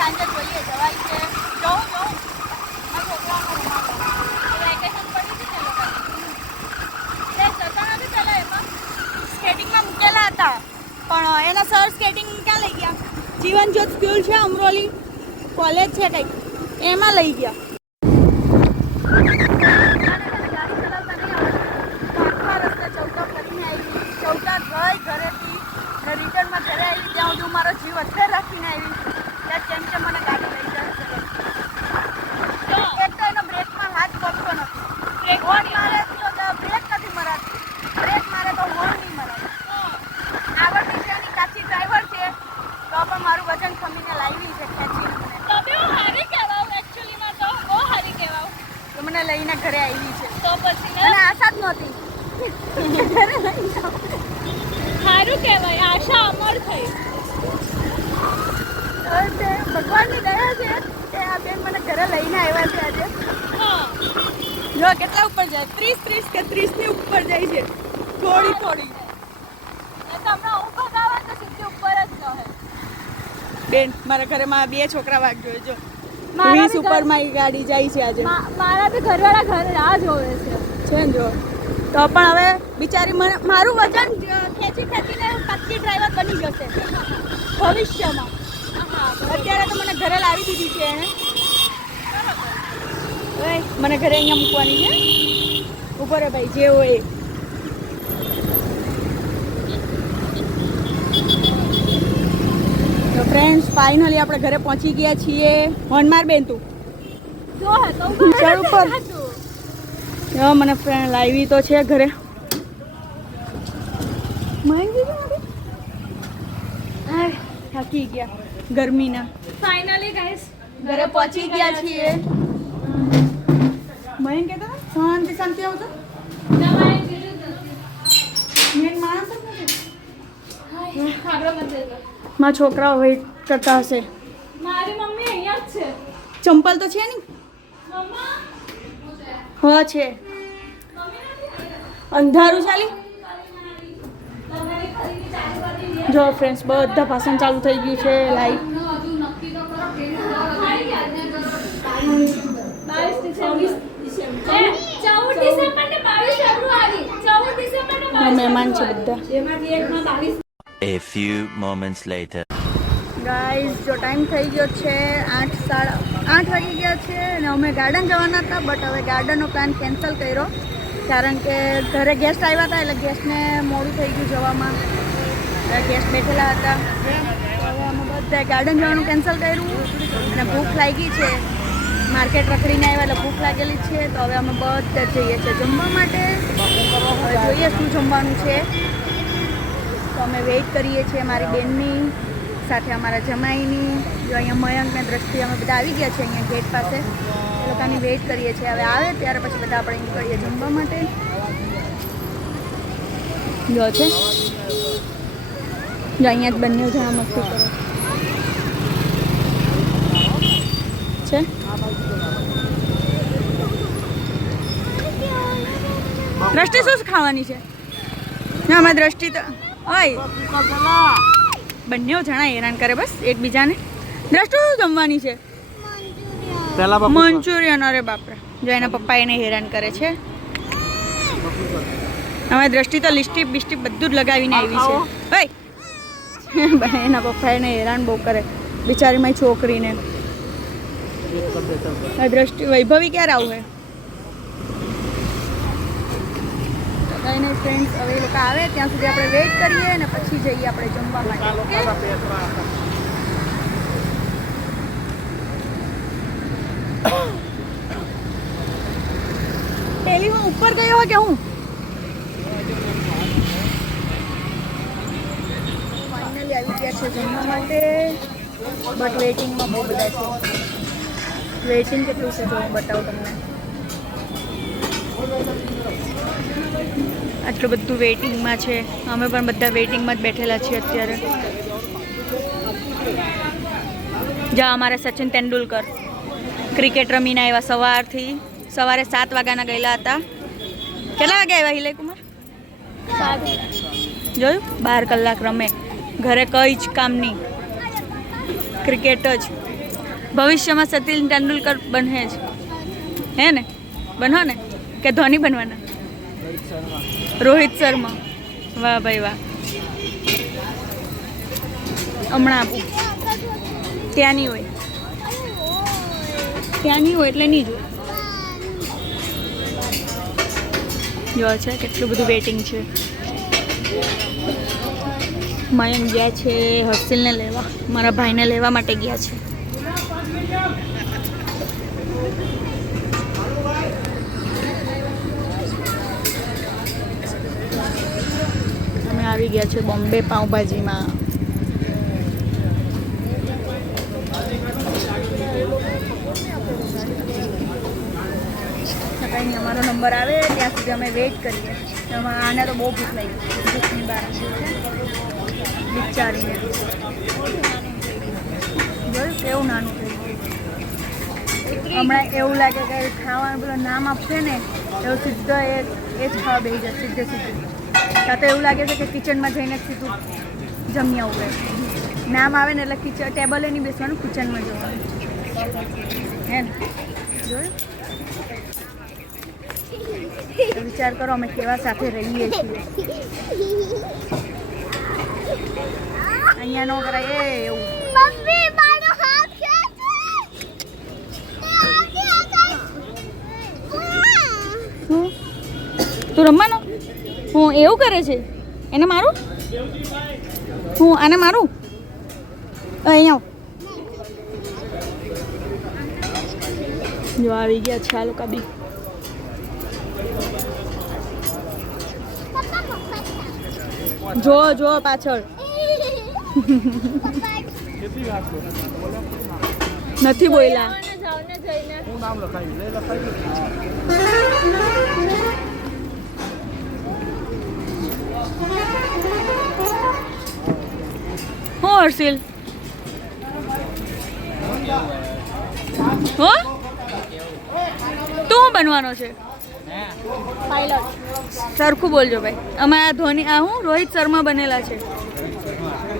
સાંજે જોઈએ જવાય છે જોઉં મારા છોકરાઓનો રૂમાલ વેકેશન પડી છે ને લોકોને. તે જતા નથી પેલા એમાં. સ્કેટિંગમાં મૂકેલા હતા પણ એના સર સ્કેટિંગ ક્યાં લઈ ગયા જીવન જ્યોત સ્કૂલ છે અમરોલી કોલેજ છે કંઈક એમાં લઈ ગયા ઘરેથી રિટર્નમાં ઘરે આવી ત્યાં સુધી મારો જીવ અત્યારે રાખીને આવી ત્યાં કેમ કે મને ગાડી લઈ જાય એક તો એનો બ્રેકમાં હાથ પગતો નથી બ્રેક મારે તો બ્રેક નથી મરાતી બ્રેક મારે તો હોર્ન નહીં મરાય આવડતી છે એની કાચી ડ્રાઈવર છે તો પણ મારું વજન ખમીને લાવી છે ખેંચીને મને તો બી હું હારી કહેવાઉં એકચ્યુઅલીમાં તો બહુ હારી કહેવાઉં. તો મને લઈને ઘરે આવી છે તો પછી ને મને આશા જ નહોતી ઘરે લઈ જાઉં સારું કહેવાય. આશા અમર થઈ. ભગવાનની દયા છે કે આ બેન મને ઘરે લઈને આવ્યા છે આજે હા. જો કેટલા ઉપર જાય 30 કે 30 ની ઉપર જાય છે થોડી થોડી એ તો હમણાં ઊભો ગાવા તો સીધી ઉપર જ રહે. બેન મારા ઘરે મારા 2 છોકરા વાગ જોઈએ જો મારા 20 ઉપર મારી ગાડી જાય છે આજે મારા બી ઘરવાળા ઘરે રાહ જોવે છે. છે ને જો તો પણ હવે બિચારી મને મારું વજન ખેંચી ખેંચીને પાછી ડ્રાઈવર બની જશે ભવિષ્યમાં અત્યારે તો મને ઘરે લાવી દીધી છે એણે હવે મને ઘરે અહીંયા મૂકવાની છે ઉભો રે ભાઈ જે હોય એ. તો ફ્રેન્ડ્સ ફાઇનલી આપણે ઘરે પહોંચી ગયા છીએ હોર્ન માર બેન તું જો હે તો ચડ ઉપર જો મને ફ્રેન્ડ લાવી તો છે ઘરે માંગી થાકી ગયા ગરમીના ફાઇનલી ગાઈસ ઘરે પહોંચી ગયા છીએ મયંક કહેતા હતા, શાંતિ શાંતિ આવતો દવાઈ કીધું મેં માણસ જ નથી ખાગડો મત દેજો. મારા છોકરાઓ વેઇટ કરતા હશે મારી મમ્મી અહીંયા જ છે. ચંપલ તો છે નહીં મમ્મા હા છે અંધારું ચાલી જો ફ્રેન્ડ્સ બધા ભાષણ ચાલુ થઈ ગયું છે લાઈટ 22 ડિસેમ્બર ને 22 ફેબ્રુઆરી 14 ડિસેમ્બર ને 22 મહેમાન છે બધા એમાંથી એકમાં 22 A few moments later. Guys જો ટાઈમ થઈ ગયો છે 8:30 વાગી ગયા છે અને અમે ગાર્ડન જવાના હતા, બટ હવે ગાર્ડનનો પ્લાન કેન્સલ કર્યો કારણ કે ઘરે ગેસ્ટ આવ્યા હતા એટલે ગેસ્ટને મોડું થઈ ગયું જવામાં. ગેસ્ટ બેઠેલા હતા તો હવે અમે બધા ગાર્ડન જવાનું કેન્સલ કર્યું અને ભૂખ લાગી છે. માર્કેટ રખડીને આવ્યા એટલે ભૂખ લાગેલી છે તો હવે અમે બધા જઈએ છીએ જમવા માટે. હવે જોઈએ શું જમવાનું છે તો અમે વેઇટ કરીએ છીએ મારી બેનની સાથે અમારા જમાઈની. જો અહીંયા મયંક ને દ્રષ્ટિ અમે બધા આવી ગયા છે અહીંયા ગેટ પાસે, એ લોકોની વેઇટ કરીએ છીએ. હવે આવે ત્યારે પછી બધા આપણે નીકળીએ જમવા માટે. જો છે જો અહીંયા જ બંને જણા મસ્તી કરે છે. દ્રષ્ટિ શું ખાવાની છે? ના અમારી દ્રષ્ટિ તો ઓય બંને જણા હેરાન કરે બસ એકબીજાને. દ્રષ્ટિ શું જમવાની છે? મંચુરિયન. અરે બાપરે, જો એના પપ્પા એને હેરાન કરે છે. અમારી દ્રષ્ટિ તો લિપસ્ટિક બિસ્ટિક બધું જ લગાવીને આવી છે. ભાઈ એના પપ્પા એને હેરાન બહુ કરે બિચારી મારી છોકરીને. દ્રષ્ટિ વૈભવી ક્યારે આવું હે? કંઈ નહીં ફ્રેન્ડ્સ, હવે એ લોકો આવે ત્યાં સુધી આપણે વેઇટ કરીએ અને પછી જઈએ આપણે જમવા માટે. ટેલીમાં ઉપર ગયો હોય કે હું? ફાઇનલી આવી ગયા છે જમવા માટે, બટ વેઇટિંગમાં બહુ બધા છે. વેઇટિંગ કેટલું છે જો હું બતાવું તમને. આટલું બધું વેઇટિંગમાં છે. અમે પણ બધા વેઇટિંગમાં જ બેઠેલા છીએ અત્યારે. જા અમારા સચિન તેંડુલકર ક્રિકેટ રમીને આવ્યા સવારથી. સવારે 7 વાગ્યાના ગયેલા હતા. કેટલા વાગે આવ્યા હિલય કુમાર? 7. જોયું 12 કલાક રમે, ઘરે કંઈ જ કામ નહીં, ક્રિકેટ જ. ભવિષ્યમાં સચિન તેંડુલકર બને જ હે ને? બનો ને કે ધોની બનવાના? રોહિત શર્મા. વાહ ભાઈ વાહ. હમણાં આપું ત્યાં નહીં હોય, ત્યાં નહીં હોય એટલે નહીં જોયું. જો છે કેટલું બધું વેઇટિંગ છે. મયંક ગયા છે હર્ષિલને લેવા, મારા ભાઈને લેવા માટે ગયા છે. અમે આવી ગયા છે બોમ્બે પાઉંભાજીમાં. કંઈ અમારો નંબર આવે ત્યાં સુધી અમે વેઇટ કરીએ. આને તો બહુ ભૂખ લાગી, ભૂખની બહાર વિચારીને જોયું કેવું નાનું થઈ ગયું. હમણાં એવું લાગે કે ખાવાનું પેલું નામ આપશે ને એવું સીધો એ જ ખાવા બેસી જાય સીધે સીધું. કાં તો એવું લાગે છે કે કિચનમાં જઈને સીધું જમી આવું રહે. નામ આવે ને એટલે કિચન ટેબલે નહીં બેસવાનું, કિચનમાં જવાનું. હે ને જોયું? વિચાર કરો અમે કેવા સાથે રહીએ છીએ. અહીંયા નો કરાય એવું. શું તું રમવાનો? હું એવું કરે છે? એને મારું? હું આને મારું? અહીંયા જો આવી ગયા છે આ લોકો બી. જો જો પાછળ નથી બોલ્યા. હું હર્ષિલ હો તું બનવાનો છે? પાયલોટ. સરખું બોલજો ભાઈ. અમે આ ધોની આ હું રોહિત શર્મા બનેલા છે.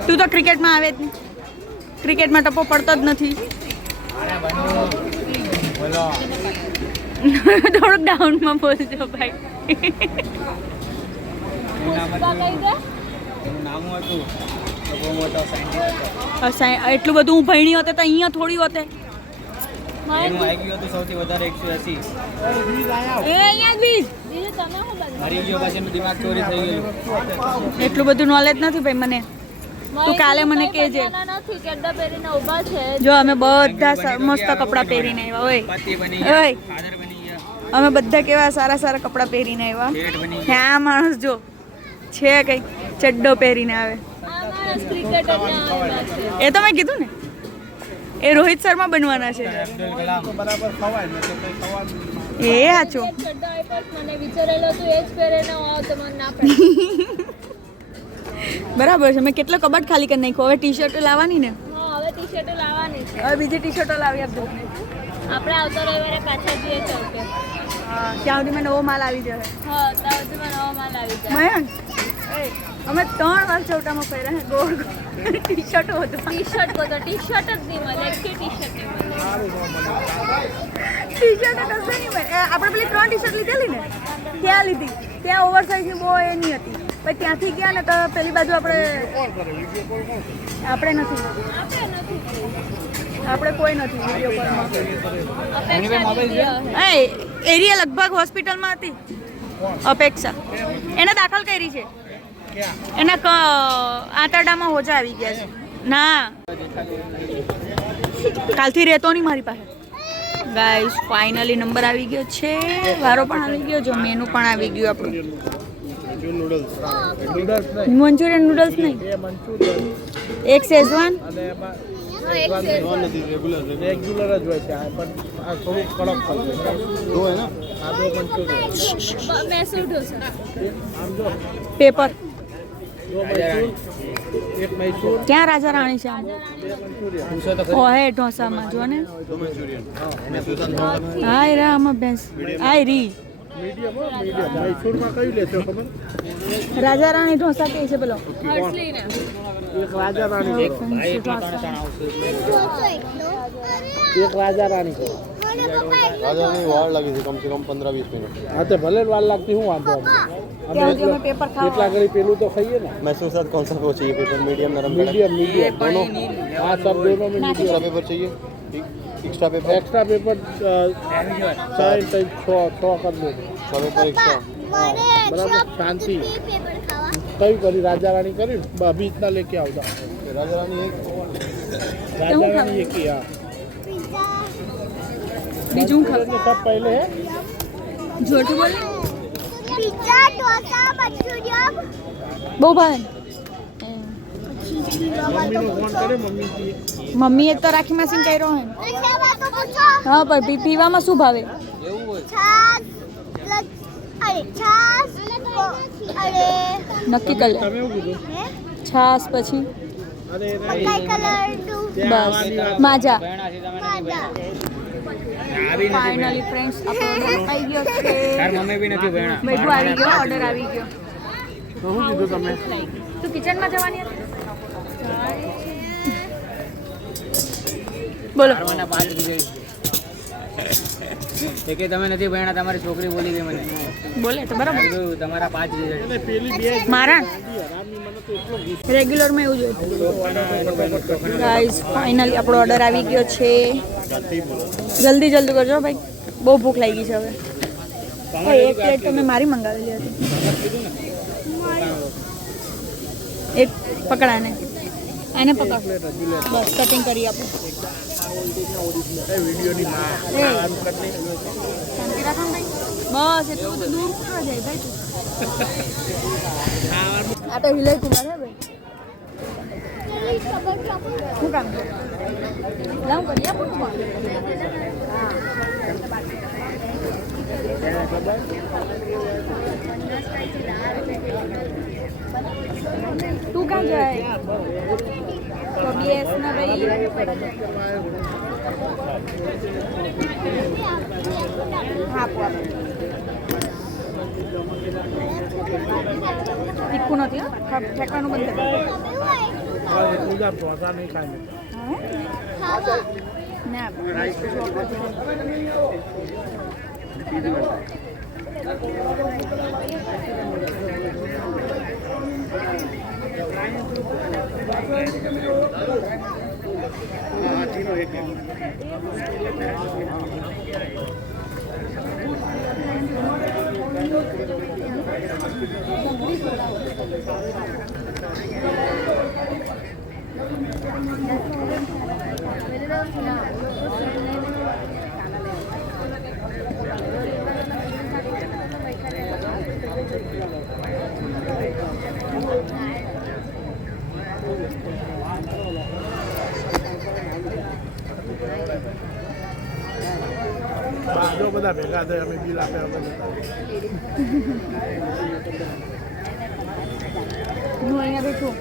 તું તો ક્રિકેટમાં આવે જ નહીં, ક્રિકેટમાં ટપ્પો પડતો જ નથી. થોડુંક ડાઉનમાં બોલજો ભાઈ. એટલું બધું હું ભણી હોતે તો અહીંયા થોડી હોતે. એનું આવી ગયું હતું સૌથી વધારે 180. એ અહીંયા જ બીજ બીજું તમે શું બનવા? મરી ગયો પછી એનું દિમાગ ચોરી થઈ ગયેલું. એટલું બધું નોલેજ નથી ભાઈ મને. તું કાલે મને કહેજે. નથી કેડા પહેરીને ઊભા છે. જો અમે બધા મસ્ત કપડાં પહેરીને આવ્યા હોય. પતિ બની ઓય ગયા, ફાધર બની ગયા, અમે બધા કેવા સારા સારા કપડાં પહેરીને આવ્યા. શેઠ બની ને આ માણસ જો છે કઈ ચડ્ડો પહેરીને આવે. આ માણસ ક્રિકેટર ને આવેલા છે. એ તો મેં કીધું ને એ રોહિત શર્મા બનવાના છે. અબ્દુલ કલામ. એ સાચું. એક ચડ્ડો આપ્યો છે, મને વિચારેલો તું એ જ પહેરીને આવ તો મને ના પડે. બરાબર છે. મેં કેટલો કબાટ ખાલી કરી નાખ્યો. હવે ટી શર્ટ લાવવાની ને. હા હવે ટી-શર્ટો લાવવાની છે. હવે બીજી ટી શર્ટો લાવી આપજો. આપણે આવતો રવિવારે પાછા જઈએ ચૌકે. ત્યાં સુધી નવો માલ આવી જશે. હા ત્યાં સુધીમાં નવો માલ આવી જાય. મયંક એ, અમે 3 વાર ચૌટામાં પહેર્યા હે ગોળ ટી શર્ટો હતું. ટી-શર્ટ કહો તો ટી-શર્ટ જ નહીં મળે, એક ટી-શર્ટ નહીં મળે. ટી શર્ટ કશે નહીં મળે. આપણે પેલી 3 ટી શર્ટ લીધેલી ને ત્યાં લીધી. ત્યાં ઓવરસાઇઝની બહુ એ નહીં હતી. પછી ત્યાંથી ગયા ને તો પેલી બાજુ આપણે નથી આપણે કોઈ નથી વિડીયો કોલમાં. એ એરિયા લગભગ હોસ્પિટલમાં હતી અપેક્ષા. એને દાખલ કરી છે. એના આંતરડામાં હોજા આવી ગયા છે. ના કાલથી રહેતો નહીં મારી પાસે. ગાઈસ ફાઇનલી નંબર આવી ગયો છે. વારો પણ આવી ગયો. જો મેનુ પણ આવી ગયું આપણું. મંચુરિયન નૂડલ્સ નહીં, એક શેઝવાન મૈસૂર ઢોસા. પેપર. ક્યાં રાજા રાણી છે આમ? ઓહે ઢોસામાં જો ને. હાય રા આમાં ભેંસ હાય રી. રાજા રાણી ઢોસા કે છે પેલો. હર્ષલીને. એક રાજા રાણી રાજાની વાર લાગી છે કમસે કમ 15-20 મિનિટ. હા તો ભલે વાર લાગતી હું વાંધો ત્યાં સુધી અમે પેપર એટલા ઘડી પેલું તો ખાઈએ ને मैसूर साथ कौन सा वो चाहिए पेपर मीडियम नरम मीडियम मीडियम दोनों हाँ सब दोनों में एक्स्ट्रा पेपर चाहिए एक्स्ट्रा पेपर एक्स्ट्रा पेपर 4 6 कर दो 6 पेपर एक्स्ट्रा बराबर शांति कई करी राजा रानी करी अभी इतना लेके आओ राजा रानी एक राजा रानी एक ही हाँ બીજું सब पहले है જોઠું બોલ. पिज्जा डोसा मंचूरियन બહુ ભાવે. मम्मी ने फोन करे मम्मी की મમ્મીએ તો રાખી માસીને કર્યો હે. હા પણ પીવામાં શું ભાવે? छाछ अरे छाछ अरे નક્કી કરી લે. તમે એવું કીધું છાસ પછી અરે कई कलर टू બસ માજા. माजा ફાઇનલી ફ્રેન્ડ્સ આપણો આવી ગયો છે. તાર મમ્મી બી નથી ભણ્યા. બધું આવી ગયો. ઓર્ડર આવી ગયો. તો શું કીધું તમે તું કિચનમાં જવાની હતી? બોલો. મને 5 દીધી. એ કે તમે નથી ભણ્યા તમારી છોકરી બોલી ગઈ મને. બોલે તો બરાબર. કીધું, તમારા 5 રિઝલ્ટ. પેલી બે મારા રેગ્યુલરમાં એવું જોઈએ. ગાઈસ ફાઇનલી આપણો ઓર્ડર આવી ગયો છે. જલ્દી જલ્દી કરજો ભાઈ, બહુ ભૂખ લાગી છે હવે. એક પ્લેટ તો મેં મારી મંગાવેલી હતી. એક પકડાને એને પકડ. બસ કટિંગ કરી આપો. વિડીયોની શાંતિ રાખો ને ભાઈ. બસ એટલું બધું દૂર ન જાય ભાઈ તું. આ તો વિલય કુમાર હે ભાઈ. શું કામ છે? લાવ કરી આપો ને ફોન. તું કાં જાય? તો બેસ ના ભાઈ. આપો આપો. તીખું નથી હો. ફેંકવાનું બંધ કરી. પૂજા ઢોસા નહીં ખાય ના हाँ तीनों एक है જો બધા ભેગા થાય અમે બિલ આપ્યા વગર હું અહીંયા બેઠું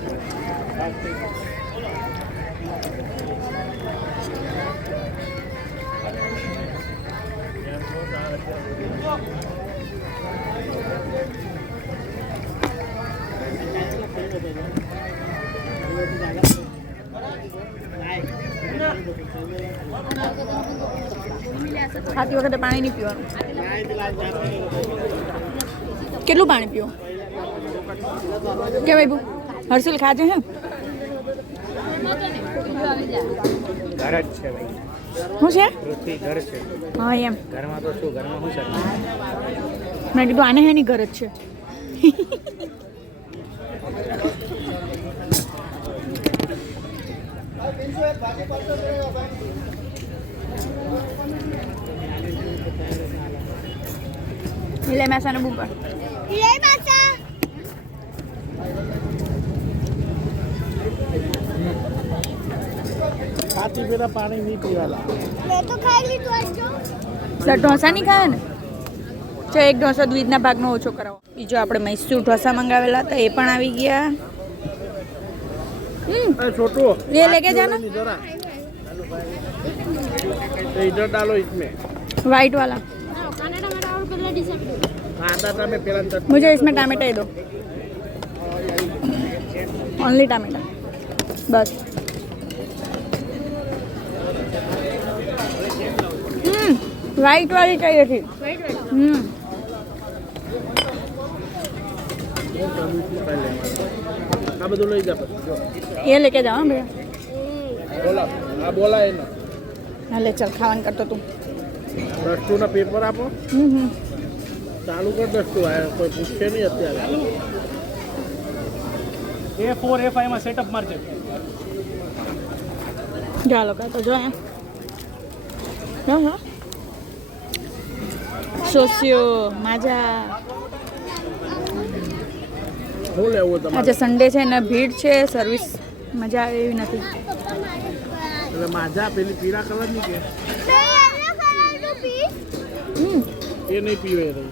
ખાતી વખતે પાણી નહીં પીવાનું કેટલું પાણી પીવું કે ભાઈ હર્ષિલ ખાજે હે ઘર જ છે ભાઈ શું છે પૃથ્વી ઘર છે હા એમ ઘરમાં તો શું ઘરમાં શું છે મેં કીધું આને હેની ઘર જ છે લે મેસાને બૂમ પર લે બાચા ખાતી પેલા પાણી નહીં પીવાલા મેં તો ખાઈ લીધું આજો સર ઢોસા નહીં ખાય ને ચો એક ઢોસા દૂધના ભાગનો ઓછો કરાવો બીજો આપણે મૈસૂર ઢોસા મંગાવેલા હતા એ પણ આવી ગયા छोटू ये लेके जाना जरा इधर डालो इसमें वाइट वाला કાના ટમેટા और પેલા ડિસાઈડ आधा टमे पेला चटनी मुझे इसमें टमाटर ही दो ओनली टमाटर बस वाइट वाली चाहिए थी आ બધું લઈ જા પછી જો ये लेके जाओ भैया બોલા આ બોલા એને हाँ ले चल खावन करतो तू દસ્તુના પેપર આપો ચાલુ કર દસ્તુ આ કોઈ પૂછે નહીં અત્યારે A4 A5 માં સેટઅપ મારજે ચાલો કા તો જો એમ હા હા સોસિયો માજા શું લેવું તમારે આજે સન્ડે છે ને ભીડ છે સર્વિસ મજા આવે એવી નથી એટલે માજા પેલી પીળા કલરની કે મેં યલો કલરનું પીસ એ નહીં પીવે રહી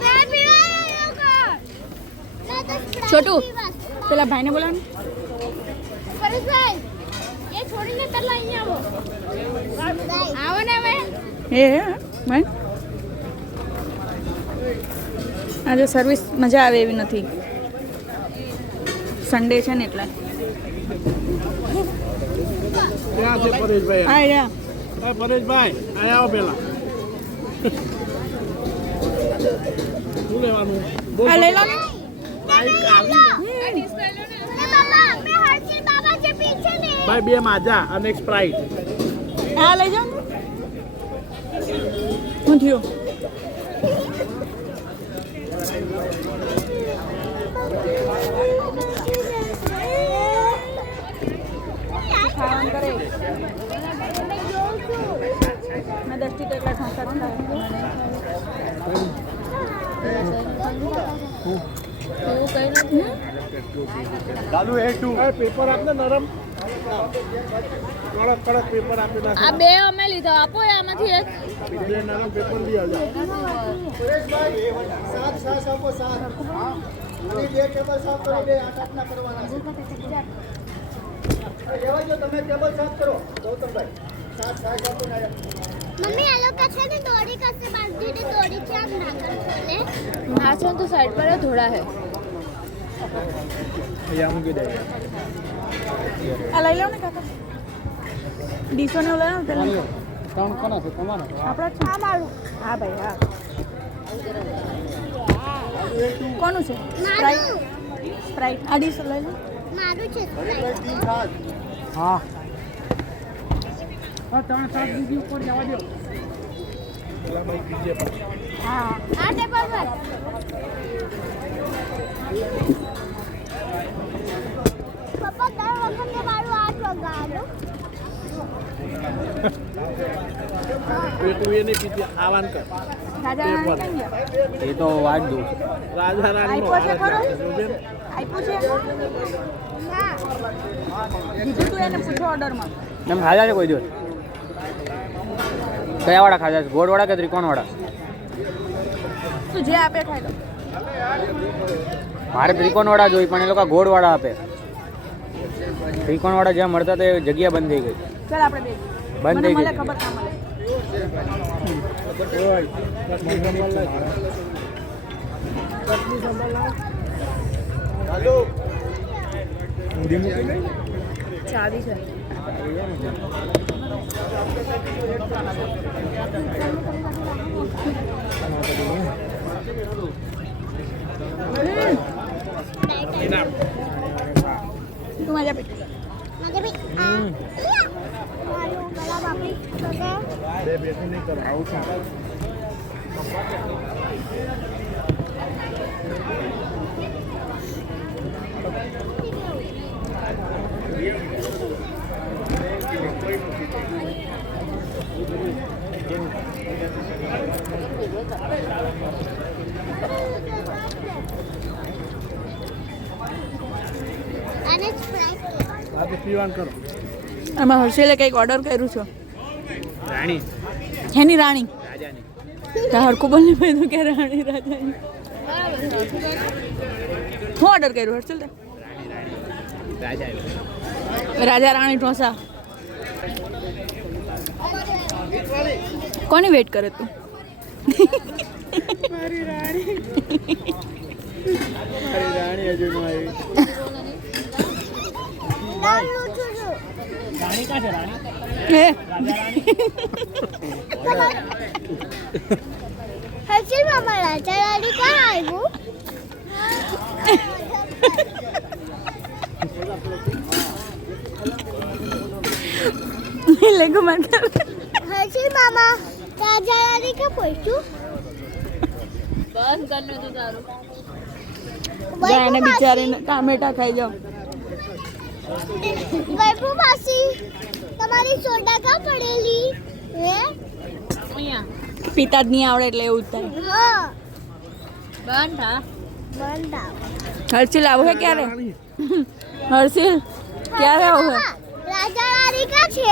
મેં પીવાનો કર છોટુ પેલા ભાઈને બોલાવ પરેશભાઈ એ છોડીને તરલા અહીંયા આવો ને હવે એ મેં આજે સર્વિસ મજા આવે એવી નથી સન્ડે છે ને એટલે ક્યાં છે પરેશભાઈ હા યા હા પરેશભાઈ અહીંયા આવો પેલા શું લેવાનું આ લઈ લો ને બાઈક આવી એ બાબા મેં હર્ષિલ બાબા જે પીછે ને ભાઈ બે માજા અને એક સ્પ્રાઇટ આ લઈ જાઓ શું થયું ખાવાનું કરે મેં 10 થી એટલા ઠોસા ચાલુ A2 પેપર આપને નરમ કડક કડક પેપર આપી નાખે આ બે અમે લીધા આપો આમાંથી એક બે નરમ પેપર લઈ આવજો મમ્મી આ લોકો છે ને દોરી કસે બાંધીને દોરી છે આમ નાગર ખોલે હા છે તો સાઈડ પર થોડા હે અહીંયા મૂકી દે આ લઈ લો ને કાકા ડીસો ને લઈ લો પેલા ત્રણ કોના છે તમારા આપણા આ મારું હા ભાઈ હા કોનું છે મારું સ્પ્રાઇટ અઢીસો લઈ લો. મારું છે હા હા આ ટેબલ પર પપ્પા દર વખતે મારું આ વગાડો તું એ નહીં પીતી આવાન કર રાજા રાણી કઈ ગયા? એ તો વાટ દઉં છું. રાજા રાણી આપ્યો છે ખરો? આપ્યું છે કીધું તું એને પૂછો ઓર્ડરમાં. તમે ખાધા છે કોઈ દિવસ? કયા વાળા ખાધા છે? ગોળવાળા કે ત્રિકોણવાળા? તું જે આપે ખાઈ લો. મારે ત્રિકોણવાળા જોઈ પણ એ લોકો ગોળવાળા આપે. ત્રિકોણવાળા જ્યાં મળતા તો એ જગ્યા બંધ થઈ ગઈ. ચાલ આપણે બે બંધ મને થઈ મળે ગઈ. ખબર ના મળે. ચાવી છે. તું મજા પી. મારે બી આ મારું ગલા બાપડી તો બે બેસી નહીં કર આવું છે અને સ્પ્રાઇટ આ તો પીવાન કરો આમાં હર્ષેલે કંઈક ઓર્ડર કર્યું છે. રાણી એની રાણી રાજાની તો હરખું બોલને ભાઈ તો કે રાણી રાજાની. શું ઓર્ડર કર્યું હર્ષેલ તે? રાજા રાજા રાણી ઢોસા. કોની વેટ કરે તું? મારી રાણી હજુ ન આવી. નાનું છું રાણી ક્યાં છે? રાણી હે હર્ષિલ મામા રાજા રાણી ક્યાં આવ્યું લેગો માર કર. હર્ષિલ મામા રાજા રાણી ક્યાં પહોંચ્યું બંધ કરને તો તારું. જા એને બિચારીને ટામેટા ખાઈ જાઓ. વૈભવ માસી તમારી સોડા ક્યાં પડેલી હે અહીંયા પિતા જ નહીં આવડે એટલે એવું જ થાય. હા બંધ હા. બંધ આવ હર્ષિલ આવું હે ક્યારે? હર્ષિલ ક્યારે આવું હે? રાજા રાણી ક્યાં છે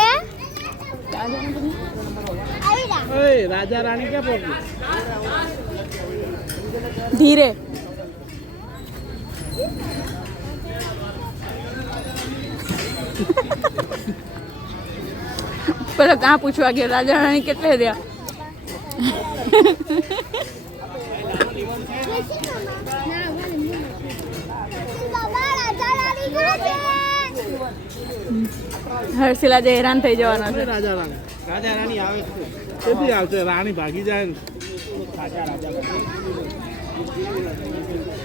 આવી રા ઓય રાજા રાણી ક્યાં પહોંચી ધીરે. પેલા ત્યાં પૂછવા ગયા રાજા રાણી કેટલે રહ્યા? બાબા રાજા રાણી ક્યાં છે હર્ષિલ આજે હેરાન થઈ જવાનો છે. રાજા રાણી આવે છે કેથી આવશે રાણી ભાગી જાય ને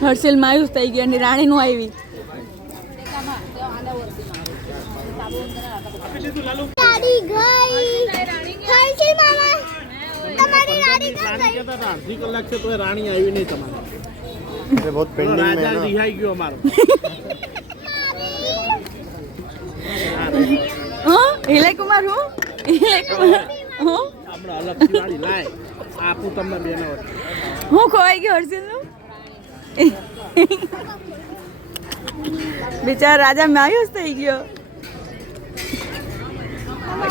હર્ષિલ માયુસ થઈ ગયા અને રાણી નું આવી. રાણી ગઈ હર્ષિલ મામા તમારી રાણી ક્યાં રાણી ગઈ કહેતા હતા અડધી કલાક છે તો રાણી આવી નહીં તમારે ये बहुत पेंडिंग में રાજા है ना રિહાઈ ગયો અમારો હા હિલે કુમાર હું હિલે કુમાર હું આપણે અલગથી વાળી લાય આપું તમને બેનો હું ખોવાઈ ગયો હર્ષિલ નું. બિચારા રાજા માયુસ થઈ ગયો.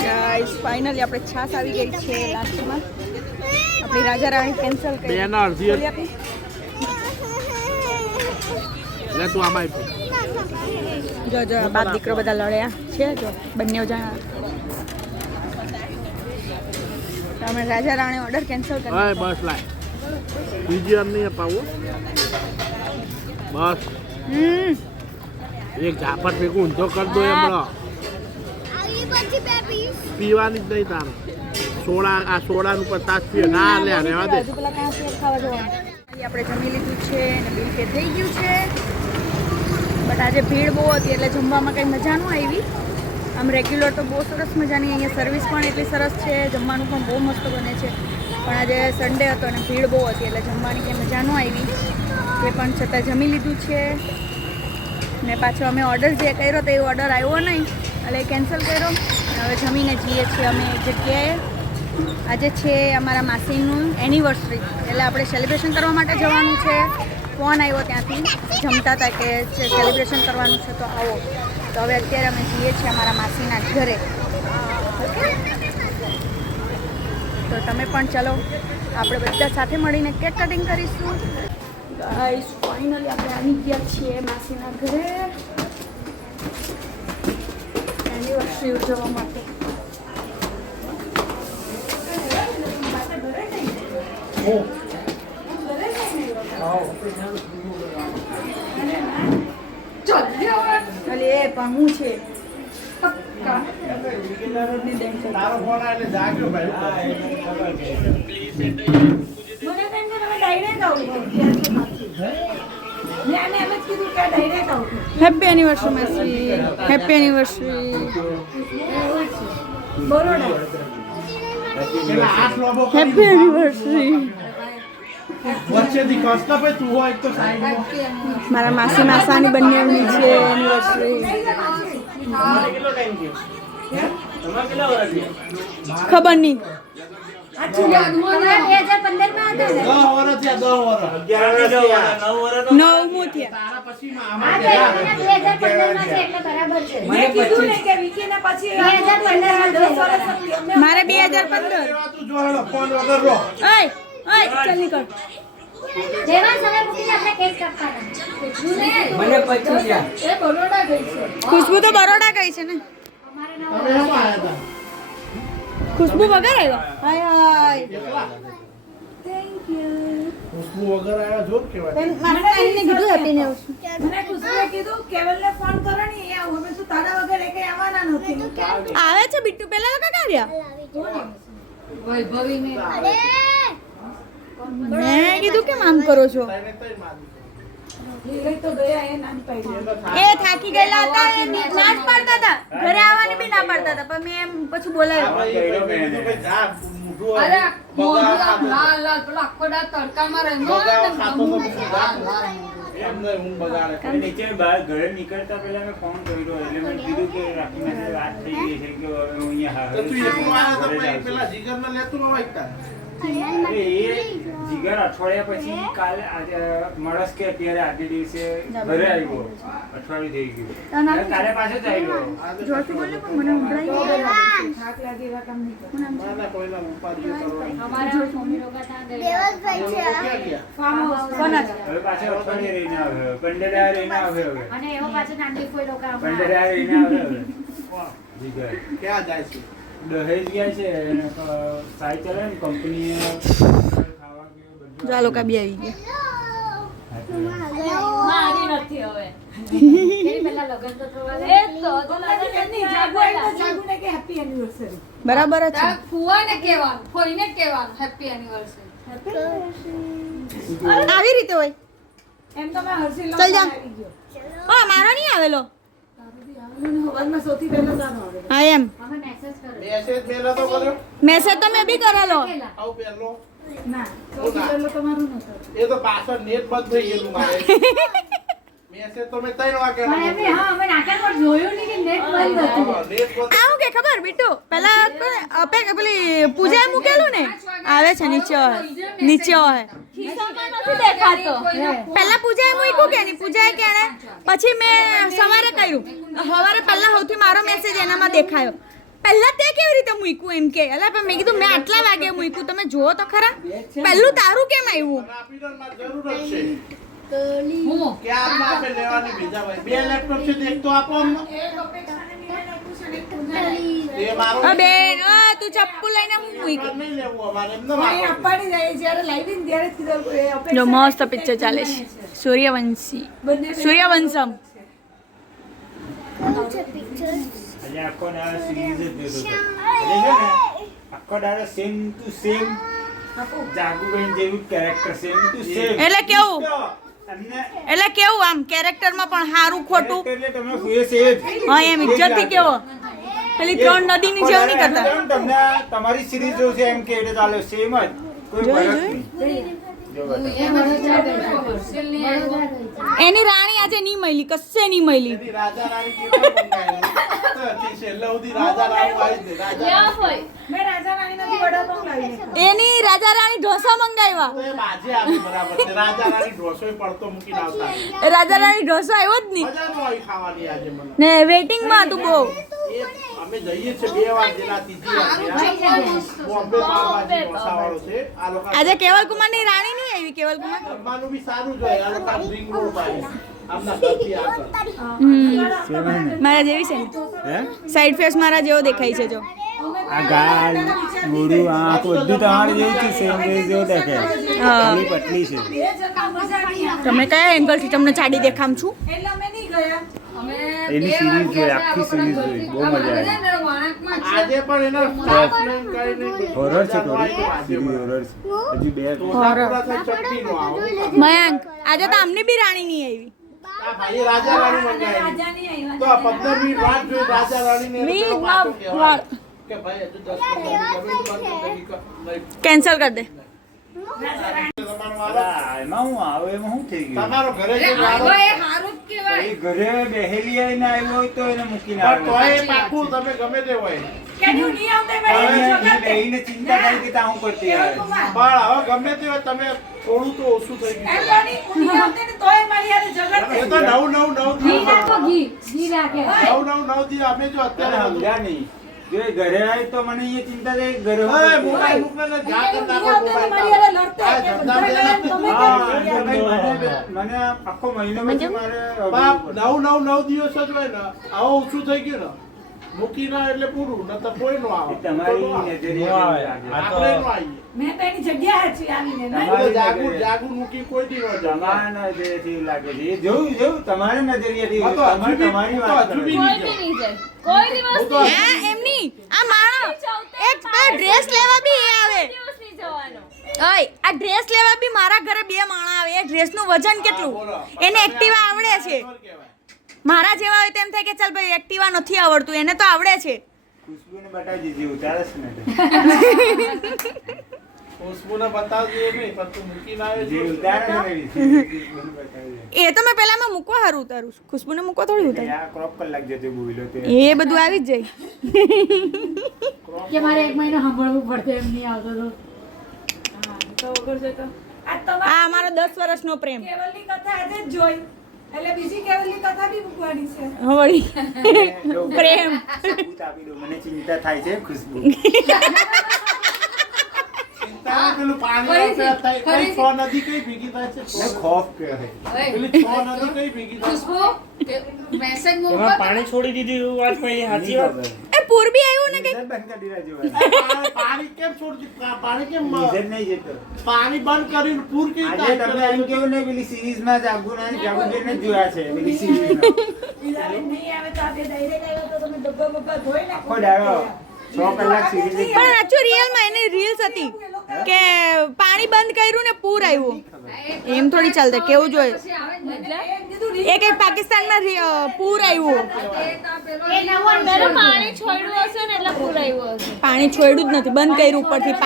ગાઈસ ફાઇનલી આપણે છાસ આવી ગઈ છે લાસ્ટમાં. આપણી રાજા રાણી કેન્સલ કરી. બેનો અડધી બોલી આપી. લે તું આમાં આપ્યું જો જો બાપ દીકરો બધા લડ્યા છે જો બંને જણા. તો અમે રાજા રાણી ઓર્ડર કેન્સલ કરી. હા બસ લાય બીજી વાર નહીં અપાવું બસ એક ઝાપટ ભેગું ઊંધો કરી દો એમણો આવી પછી બે પીસ પીવાની જ નહીં તારે સોડા આ સોડાનું પચાસ પીએ ના લે રહેવા દે હજુ પેલા કાં સેવ ખાવા જવાનું. આપણે જમી લીધું છે અને બિલ પે થઈ ગયું છે. બટ આજે ભીડ બહુ હતી એટલે જમવામાં કંઈ મજા ન આવી. આમ રેગ્યુલર તો બહુ સરસ મજાની અહીંયા સર્વિસ પણ એટલી સરસ છે, જમવાનું પણ બહુ મસ્ત બને છે, પણ આજે સન્ડે હતો અને ભીડ બહુ હતી એટલે જમવાની કંઈ મજા ન આવી. એ પણ છતાં જમી લીધું છે ને પાછો અમે ઓર્ડર જે કર્યો તો એ ઓર્ડર આવ્યો નહીં એટલે કેન્સલ કર્યો. હવે જમીને જઈએ છીએ અમે એક જગ્યાએ. આજે છે અમારા માસીનું એનિવર્સરી એટલે આપણે સેલિબ્રેશન કરવા માટે જવાનું છે. ફોન આવ્યો ત્યાંથી, જમતા હતા કે સેલિબ્રેશન કરવાનું છે તો આવો. તો હવે અત્યારે અમે જઈએ છીએ અમારા માસીના ઘરે. તો તમે પણ ચલો, આપણે બધા સાથે મળીને કેક કટિંગ કરીશું. ગાઈસ ફાઇનલી આપણે આવી ગયા છીએ માસીના ઘરે એનિવર્સરી ઉજવવા માટે. અલે એ પણ હું છે તારો ફોન આવે એટલે જાગ્યો ભાઈ. હેપી એનિવર્સરી માસી, હેપી એનિવર્સરી. પેલા હાથ લોબો કરી હેપી એનિવર્સરી. વચ્ચેથી કસતા ભાઈ તું હોય એક તો સાઈડમાં. મારા માસી માસાની બંનેની છે એનિવર્સરી. કેટલો ટાઈમ થયો? તમારે કેટલા વર્ષ થયા? ખબર નહીં. 10 વર્ષ થયા, 10 વર્ષ. 11 વર્ષ થયા. 9મું થયા. તારા પછીમાં આમાં કેટલા? મારે 2015. તું જો હેલો ફોન વગર રહો. ઓય ઓય ચાલ નીકળ. ખુશ્બુ તો બરોડા ગઈ છે ને. તમે એમાં આયા હતા? ખુશ્બુ વગર આવ્યો. હાય હાય. ખુશ્બુ વગર આયા જો કેવાય. મારા ફ્રેન્ડને કીધું હેપી એનિવર્સરી. આવે છે બિટ્ટુ. પેલા લોકો ક્યાં ગયા? મેં કીધું કેમ આમ કરો છો? તને તઈ મારી. એ થાકી ગયેલા હતા, એ ના જ પાડતા હતા, ઘરે આવવાની બી ના પાડતા હતા, પણ મેં એમ પછી બોલાવ્યો. આપણે એ ભાઈ જા મૂઠું હોય. બગાવ ખાતો. એમને ઊંઘ બગાડે. નીચે બહાર ઘરે નીકળતા પહેલા મેં ફોન કર્યો એટલે મેં કીધું કે રાખીને વાત થઈ ગઈ છે કે હવે હું અહીંયા તો તું એકલો આવ્યો તો ઘરે પછી જાઉં છું. પેલા જીગરને લેતું ન વાગતા. અરે એ જીગર અઠવાડિયા પછી કાલે મળસ કે અત્યારે આજે દિવસે ઘરે આવ્યો, અઠવાડિયું થઈ ગયું, અને કાલે પાછો જ આવ્યો. જોરથી બોલ્યો પણ મને સંભળાય નહીં. ના ના કોઈના ઉપાધિ કરો. દેવલભાઈ છે આ. ક્યાં ગયા? કોના છે? હવે પાછો અઠવાડિયે રહીને આવ્યો, કંડેરા રહીને આવ્યો હવે, અને એવો પાછો નાની કોઈ લોકો કંડેરા રહીને આવ્યો હવે. જીગર ક્યાં જાય છે? દહેજ ગયા છે અને સાઈ ચાલે ને કંપનીએ ખાવા પીવા બધું. જો આ લોકો બી આવી ગયા. મારી નથી હવે પહેલા લગન તો થવા દે. એ તો બરાબર જ છે. ફુવાને કહેવાનું, ફોઈને કહેવાનું હેપી એનિવર્સરી. આવી રીતે હોય. ચાલ જા. ઓ મારો નહીં આવેલો. હા એમ અમે મેસેજ કર્યો. મેસેજ મેલો તો કર્યો. મેસેજ તો મેં બી કરેલો. આવ પેલો. એ તો પાછળ નેટ બંધ થઈ ગયેલું મારે. મેસેજ તો મેં 3 વાગે પણ એમને હા અમે નાટક પર જોયું નહીં કે નેટ બંધ હતું. નેટ બંધ. આવું કે ખબર બીટુ પેલા પેલી પૂજાએ મૂકેલું ને આવે છે નીચે હોય નીચે હોય. ખિસ્સામાં નથી દેખાતો. પહેલા પૂજાએ મૂક્યું કે નહીં પૂજાએ કેણે પછી મેં સવારે કર્યું સવારે પહેલા સૌથી મારો મેસેજ એનામાં દેખાયો. પહેલા તે કેવી રીતે મૂક્યું એમ કે એટલે પણ મેં કીધું મેં આટલા વાગે મૂક્યું તમે જુઓ તો ખરા પહેલું તારું કેમ આવ્યું. આપીને મારે જરૂર જ છે. હું ક્યાં ના આપે લેવાની બીજા ભાઈ 2 લેપટોપ છે એક તો આપો અમને. એ મારો અ બેન તું ચપ્પુ લઈને હું મૂકી. નહીં લેવું અમારે એમને આપો. જો મસ્ત પિક્ચર ચાલે છે સૂર્યવંશમ. કેવું છે picture? આજે આખો દાડો સિરીઝ જ જોતો હતો. એટલે છે ને આખો દાડો સેમ ટુ સેમ જાગુબેન જેવું કેરેક્ટર સેમ ટુ સેમ. એટલે કેવું એટલે કેવું આમ કેરેક્ટરમાં પણ સારું ખોટું એટલે તમે ફેસ એ જ હા એમ ઇજ્જતથી કેવો પેલી 3 નદીની જેવું નહીં કરતા તમને તમારી સિરીઝ જો છે એમ કે એટલે ચાલે સેમ જ કોઈ ફરક નહીં. એની રાણી આજે નહીં મળી કશે નહીં મળી એની રાજા રાણી કેવું મંગાવ્યું? છેલ્લે સુધી રાજા રાણી આવી જ નહીં. લ્યો હોય. એની રાજા રાણી ઢોસા મંગાવ્યા તો એ બાજે આવી બરાબર છે. રાજા રાણી ઢોસો પડતો મૂકીને આવતા. રાજા રાણી ઢોસા આવ્યો જ નહીં મજા નો આવી ખાવાની આજે મને. ને વેઇટિંગમાં હતું બહુ એ અમે જઈએ છીએ 2 વાર જેના ત્રીજી વાર બોમ્બે પાવભાજી ઢોસાવાળો છે. આ લોકો આજે કેવલકુમારની રાણી નહીં આવી કેવલકુમાર જમવાનું બી સારું જોઈએ. આ લોકો ડ્રિંક રોડ પાડી આમના ઘરથી આગળ. મારા જેવી છે ને સાઈડ ફેસ મારા જેવો દેખાય છે જો આ ગાલ મોઢું આંખ બધું તમારે જેવું છે સેમ જેવું દેખે ખાલી પતલી છે. તમે કયા એંગલથી તમને ચાડી દેખામ છું એની સિરીઝ જોઈ આખી સિરીઝ જોઈ બહુ મજા આવી. આજે પણ એના સ્ટાફમેન કરીને હોરર છે થોડી સિરીઝ હોરર છે હજી 2 ચટણી નો આવો. મયંક આજે તો આમની બી રાણી નહીં આવી આ ભાઈ રાજા રાણી મંગાવી. તો આ 15 મિનિટ વાત જોઈ રાજા રાણીને એને પેલો વાતો કહેવાય કે ભાઈ હજુ 10 મિનિટ કેન્સલ કરી દે એમાં હું આવે એમાં શું થઈ ગયું તમારો ઘરે જે વાળો એ ઘરે બેહેલી આવીને આવ્યો હોય તો એને મૂકીને પણ આવ્યો. તોય પાકું તમે ગમે તે હોય બેહીને ચિંતા કરી કે તા હું કરતી આવે. પણ હવે ગમે તે હોય તમે થોડું તો ઓછું થઈ ગયું. એ તો 9 દી અમે જો અત્યારે તને સમજ્યા નહીં. જો એ ઘરે આવે તો મને એ ચિંતા થાય કે ઘરે ઓય, મોબાઈલ મૂકીને જા કરતા કોઈ મોબાઈલ આ ધંધા મને આખો મહિનો પછી મારે બાપ 9 દિવસ જ હોય ને આવો ઓછું થઈ ગયું ને મૂકી ના એટલે પૂરું ન તો કોઈ નો આવે તમારી નજરિયા આપણે નો આવીએ જાગુર મૂકી કોઈ દી નો જાય તમારા નજરિયાથી લાગે છે. એ જોયું તમારા નજરિયાથી હા તો હજુ બી- તમારી તો વાત હજુ કરો. બી કોઈ બી નહીં જાય. કોઈ દિવસ નહીં. હે એમ નહીં આ માણસ એક ડ્રેસ લેવા બી એ આવે કોઈ દિવસ નહીં જવાનો. ઓય આ ડ્રેસ લેવા બી મારા ઘરે 2 માણા આવે એ ડ્રેસનું વજન કેટલું એને એક્ટિવા આવડે છે મારા જેવા હોય તેમ થાય કે ચાલ ભાઈ એક્ટિવા નથી આવડતું એને તો આવડે છે ખુશ્બુને બતાવી દીધી ઉતારે છે ને ખુશ્બુને બતાવજે એ નહીં પણ તું મૂકી ના આવે જે ઉતારે છે ને ખુશ્બુને બતાવી દે. એ તો મેં પહેલામાં મૂકવા હારું ઉતારું છું. ખુશ્બુને મૂકવા થોડી ઉતારું આ ક્રોપ કલાક જતો બોલ્યો તે એ બધું આવી જ જાય કે મારે 1 મહિનો સાંભળવું પડશે એમ નહીં આવતો તો આ અમારો 10 વર્ષનો પ્રેમ વળી પ્રેમ સબૂત આપી દો મને ચિંતા થાય છે ખુશ્બુ તારે પેલું પાણી આવતા થાય કઈ 6 નદી કઈ ભેગી થાય છે ને ખોફ કહે પેલી 6 નદી કઈ ભેગી થાય પાણી છોડી દીધી વાત કઈ સાચી વાત એ પૂર બી આવ્યું ને કઈ બંધ કરી દીધા જોવા પાણી કેમ છોડી પાણી કેમ ડીઝલ નહીં જતો પાણી બંધ કરીને પૂર કેવી આજે તમને એમ કેવું ને પેલી સિરીઝમાં જાગુના ને જાગુજીને જ જોયા છે પેલી સિરીઝમાં આખો દાડો 6 કલાક સિરીઝ પણ સાચું રિયલમાં એની રીલ્સ હતી કે પાણી બંધ કર્યું ને પૂર આવ્યું એમ થોડી ચાલતે કેવું જોઈએ એક પાકિસ્તાનમાં પૂર આવ્યું પેલું પાણી છોડ્યું હશે ને એટલે પૂરાયું હશે. પાણી છોડ્યું જ નથી બંધ કર્યું ઉપરથી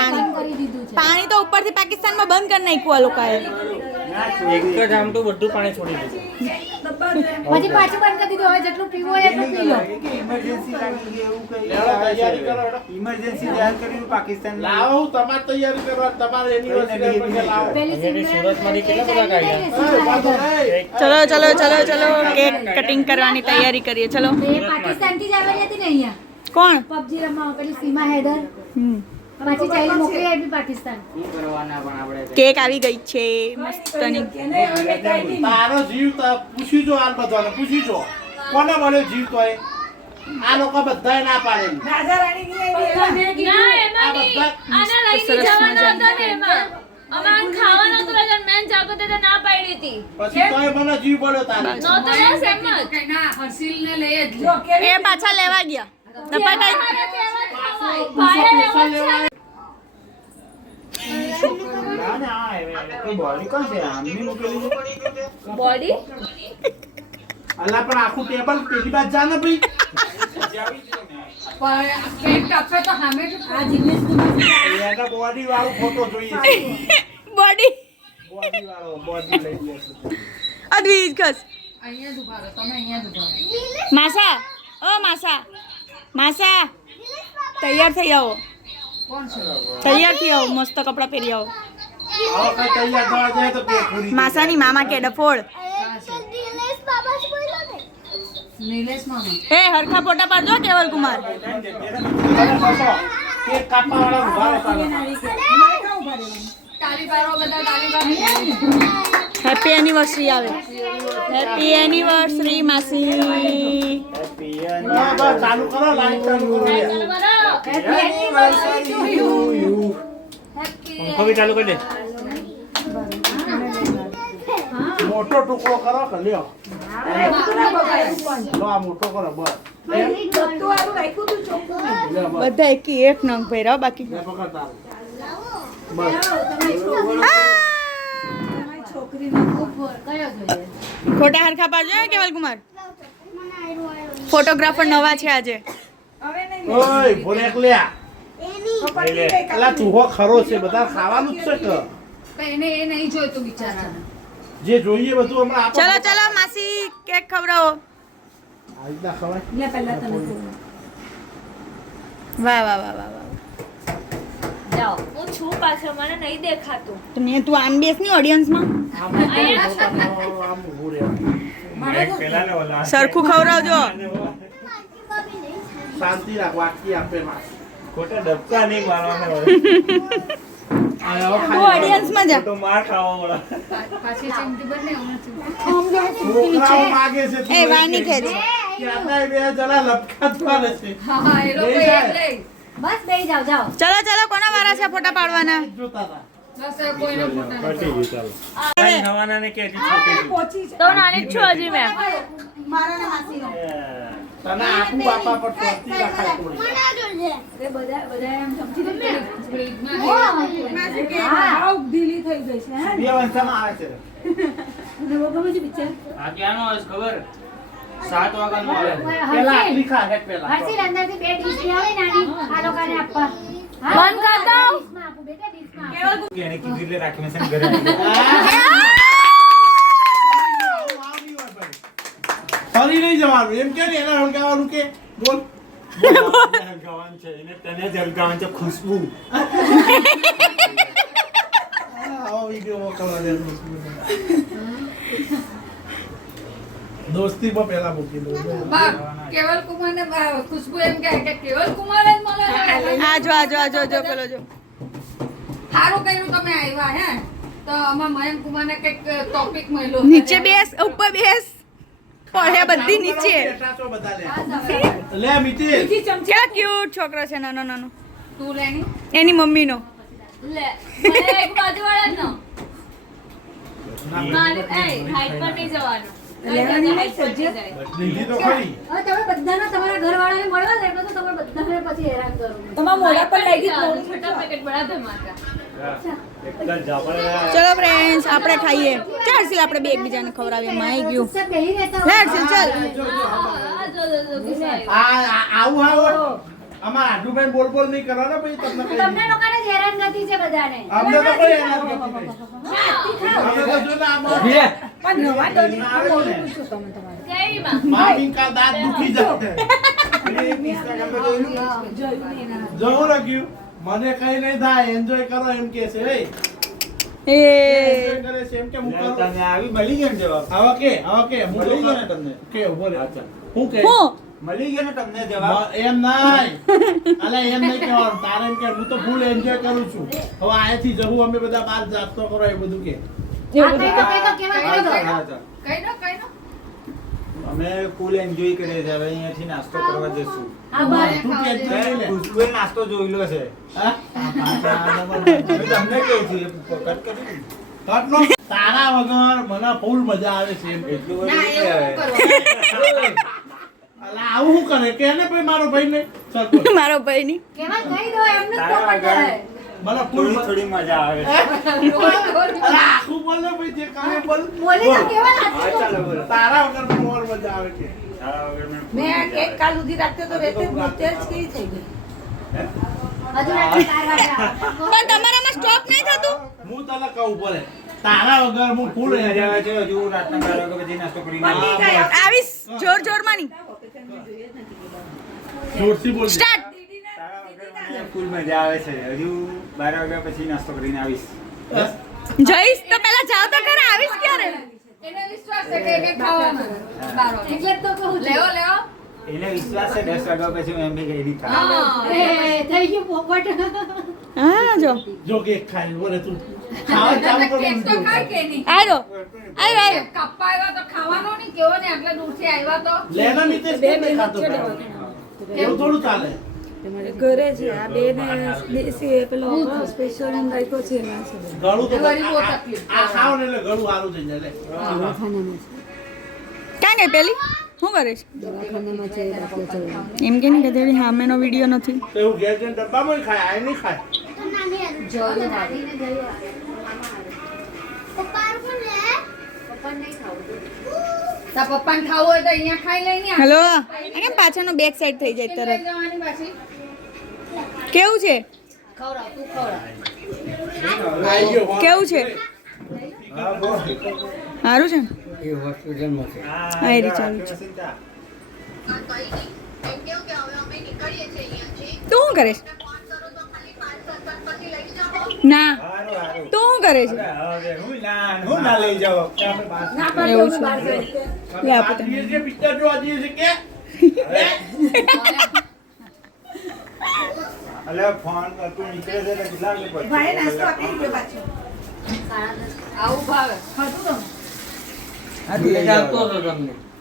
પાણી તો ઉપરથી પાકિસ્તાનમાં બંધ કરી નાખ્યું આ લોકોએ એક જ આમ તો બધું પાણી છોડી દીધું પછી પાછું બંધ કરી દીધું હવે જેટલું પીવું હોય એટલું પી લો ઇમરજન્સી લાગી ગઈ એવું કઈ લેવા તૈયારી કરો હેડો. ઇમરજન્સી જાહેર કર્યું પાકિસ્તાન લાવો હું તમારે તૈયારી કરવા તમારે એનિવર્સરી પર લાવો પેલી અહીંયાથી સુરતમાંથી કેટલા બધા કાઢ્યા? એ વાંધો નહીં. ચલો ચલો ચલો ચલો કેક કટિંગ કરવાની તૈયારી કરીએ ચલો એ પાકિસ્તાન થી જ આવેલી હતી ને અહીંયા કોણ પબજી રમવા પેલી સીમા હેડર પાછી ચાલી મોકલી આપી પાકિસ્તાન કેક આવી ગઈ છે મસ્તની તારો જીવ પૂછી જો આ બધાને પૂછી જો કોને મળ્યો જીવ તો એ આ લોકો બધાય ના પાડેલી ના એમાં નહીં. આને લઈને જવાના હતા ને એમાં. અમારે ખાવાનું હતું એટલે મેં જાગૃતિ તો ના પાડી હતી. પછી તોય મને જીવ પડ્યો તારે નહોતો બસ એમ જ. એ પાછા લેવા ગયા નપા કઈ ભાઈ એવો જ છે. ને આ કોઈ બોડી કોણ છે આમની મૂકેલી છે બોડી અલા પણ આખું ટેબલ પેલી બાજુ જા ને ભાઈ પેન્ટ આપે તો સામે આ જીગ્નેશ કુમાર એના બોડી વાળો ફોટો જોઈએ છે બોડી બોડી વાળો બોડી લઈ લેશે અદ્વિજ કસ અહીંયા જ ઉભા રહો તમે અહીંયા જ ઉભા રહો માસા ઓ માસા માસા તૈયાર થઈ આવો કોણ છે તૈયાર થઈ આવો મસ્ત કપડાં પહેરી આવો આવો કઈ તૈયાર થવા જાય તો પેટ પૂરી માસાની મામા કે ડફોડ દિનેશ બાબા જ બોલો ને નિલેશ મામા એ હરખા ફોટા પાડજો કેવલ કુમાર કેક કાપવા વાળા ઉભા રહેતા તાળી પાડો બધા તાળી પાડો હેપી એનિવર્સરી આવે હેપી એનિવર્સરી માસી બસ ચાલુ કરો લાઈટ ચાલુ કરો પંખો બી ચાલુ કરી દે મોટો ટુકડો કરો કે લ્યો લો આ મોટો કરો બસ બધા એકી એક નંગ ભર્યા બાકી લે પકડ તારું બસ કયો જોઈએ ફોટા હરખા પાડજો હે કેવલ કુમાર ફોટોગ્રાફર નવા છે આજે ઓય ભોરેક લ્યા અલા ચૂહો ખરો છે બધા ખાવાનું જ છે કે એને એ નહીં જોઈતું બિચારાને જે જોઈએ બધું હમણાં આપો ચલો ચલો માસી કેક ખવડાવો આ રીતના ખવાય લે પહેલા તમે વાહ વાહ વાહ વાહ વાહ જાઓ હું છું પાછળ મને નહીં દેખાતું તો ને તું આમ બેસ ની ઓડિયન્સમાં આમ ઊભું રહેવાનું. પેલા ને ઓલા સરખું ખવડાવજો શાંતિ રાખ વાટકી આપે માં ખોટા ડબકા નહીં મારવાના તું ઓડિયન્સમાં જા તો માર ખાવા વાળા પાછી ચમચી બને છોકરાઓ માગે છે તું એ વાની ખેંચ કે આટલા બે જણા લપકાતવા છે હા હા એ લોકો લઈ જાય. એટલે બસ બેહી જાઓ જાઓ ચલો ચલો કોના વારા છે ફોટા પાડવાના જોતા હતા બસ હવે કોઈને ફોટા નથી પટી ગયું ચાલો કઈ ખાવાના ને કે છોકરી તો નાની જ છું હજી મેં તને આપું બાપા પર ટોપી રખાય થોડી બધા એમ ચમચી હા ઢીલી થઈ ગઈ છે હે બે વંશામાં આવે છે અને वो ગમે છે પિક્ચર આ ક્યાંનો આવે છે ખબર 7 વાગ્યાનો આવે પેલા આટલી ખા હેક પેલા હર્ષિલ અંદરથી બે ડીશ આવે નાની આ લોકોને આપવા બંધ કર દો ડીશમાં આપું બેટા ડીશમાં આપું. કે એને કીધું એટલે રાખીને છે ને ઘરે આવી ફરી નહીં જવાનું એમ કે ને એના હળગાવાનું કે બોલ હલગાવાનું છે એને તને જ હલગાવાનું છે ખુશ્બુ આવો વિડિયો મોકલવા દે દોસ્તી પર પેલા મૂકી દો કેવલ કુમાર ને ખુશ્બુ એમ કહે કે કેવલ કુમાર જ મને આજો આજો આજો જો પેલો જો સારું કર્યું તમે આવ્યા હે તો આમાં મયંક કુમાર ને કઈક ટોપિક મળ્યો નીચે બેસ ઉપર બેસ પડે બધી નીચે બેટા તો બધા લે લે મીતી ક્યાં ક્યુટ છોકરો છે નાનો નાનો તું લેની એની મમ્મીનો લે મને એક બાજુ વાળા નો મારી એ હાઈટ પર નહીં જવાનું લીધી તો ખરી હવે તમે બધાને તમારા ઘરવાળાને મળવા દે એટલે તો તમે બધાને પછી હેરાન કરો તમારા મોઢા પર લાગી છોટા પેકેટ બડા ધમાકા એકદમ જાપડા ચલો ફ્રેન્ડ્સ આપણે ખાઈએ ચાલ સિલ આપણે બે એકબીજાને ખવડાવીએ માઈ ગયું સબ બેહી રહેતા લે સિલ ચાલ જો કિસાઈ આવું આવો અમાર આડુભાઈ બોલ બોલ નહીં કરવાનો ભાઈ તમને કઈ તમને લોકોને જ હેરાન ગતિ છે બધાને અમને તો કોઈ એના ગતિ નહીં અમે તો જો ના કેવી માં મામી કા દાંત દુખી જાવ જવું રાખ્યું મને કઈ નહીં થાય એન્જોય કરો એમ કે છે એ એન્જોય કરે છે એમ કે હું કરું તને આવી મળી ગયો ને જવાબ આવા કે હું મળી ગયો ને તમને કે બોલે અચ્છા હું કે હું મળી ગયો ને તમને જવાબ એમ નહીં અલા એમ નહીં કહેવાનું તારે એમ કે હું તો ફૂલ એન્જોય કરું છું હવે આયાથી જવું અમે બધા બાર જાતો કરો એ બધું કે કઈ દો અમે ફૂલ એન્જોય કરીએ છીએ હવે અહીંયાથી નાસ્તો કરવા જશું તું કે enjoy લે. ખુશ્બુએ નાસ્તો જોયેલો છે હા? મેં તમને કેવું છું એ કટ કરી કટનો તારા વગર મને ફૂલ મજા આવે છે એમ કે એટલું બધું નહીં આવે. અલા આવું શું કરે કે ને ભાઈ મારો ભાઈ ને ચાલ બોલ. મારો ભાઈ ની કેવા કહી દો એમને જ તારા પોપટ વગર જાય મને ફૂલ થોડી થોડી મજા આવે છે. અરે આખું બોલ ને ભાઈ જે કામે બોલ બોલી તો કેવા લાગશે તો? ચાલો બોલો. તારા વગર મોર મજા આવે છે તારા વગર મેં એક કાલ સુધી રાખતો તો રેતે જ મોતે જ કેવી થઈ ગઈ હજુ રાતે 4 વાગે આવે. પણ તમારામાં સ્ટોપ નહીં થતું? હું તને કહું પડે તારા વગર હું ફૂલ મજા આવે છે. હજુ રાતના 12 વાગ્યા પછી નાસ્તો કરીને આવીશ જોરમાં નહીં. જોરથી બોલ સ્ટાર્ટ. તારા વગર મને ફૂલ મજા આવે છે. હજુ 12 વાગ્યા પછી નાસ્તો કરીને આવીશ. જઈશ તો પેલા જાવ તો ખરા, આવીશ ક્યારે? એને વિશ્વાસ છે કે એને ખાવાનું બારો એટલે જ તો કહું છું. લેવો લેવો એને વિશ્વાસ છે 10 વાગ્યા પછી હું એમની ગઈ નહીં ખાવા. હા એ થઈ ગયું પોપટ. હા જો જો કે ખાઈ બોલે તું ખાવા ચાલુ કર કેક તો ખાય કે નહીં આયો આયો કપ્પા આવ્યા તો ખાવાનો નહીં કેવો ને આટલા દૂરથી આવ્યા તો લેના મિતેશ કે ખાતો એવું થોડું ચાલે ઘરે છે આ બે ને દેશી પેલો સ્પેશિયલ એમ રાખ્યો છે એમાં છે. ગળું તો ગળી બહુ તકલીફ. આ ખાવ ને એટલે ગળું સારું થઈ જાય લે ક્યાં ગઈ પેલી? શું કરે છે? એમ કે નહીં કે તેડી સામેનો વિડીયો નથી. તો એવું ઘેર જઈને ડબ્બામાં ખાય આ નહીં ખાય તો નાની પપ્પા કોણ લે તાર પપ્પાને ખાવું હોય તો અહીંયા ખાઈ લઈ ને હેલો આ કેમ પાછળનો બેક સાઈડ થઈ જાય તરત? જવાની પાછી કેવું છે? ખવડાવ તું ખવડાવ આઈ ગયો કેવું છે? સારું છે ને? હા, એ રીતે ચાલુ છે. તું શું કરે છે? ના તું શું કરે છે? હવે હું ના લઈ જાઉં. એવું છે. લે આપો તમે. જે પિક્ચર જોવા જઈએ છે કે અલે ફોન તું નીકળે છે તો કેટલા વાગે પહોંચે? ભાઈ નાસ્તો આપી ગયો પાછો. આવું ભાવે ખાધું તો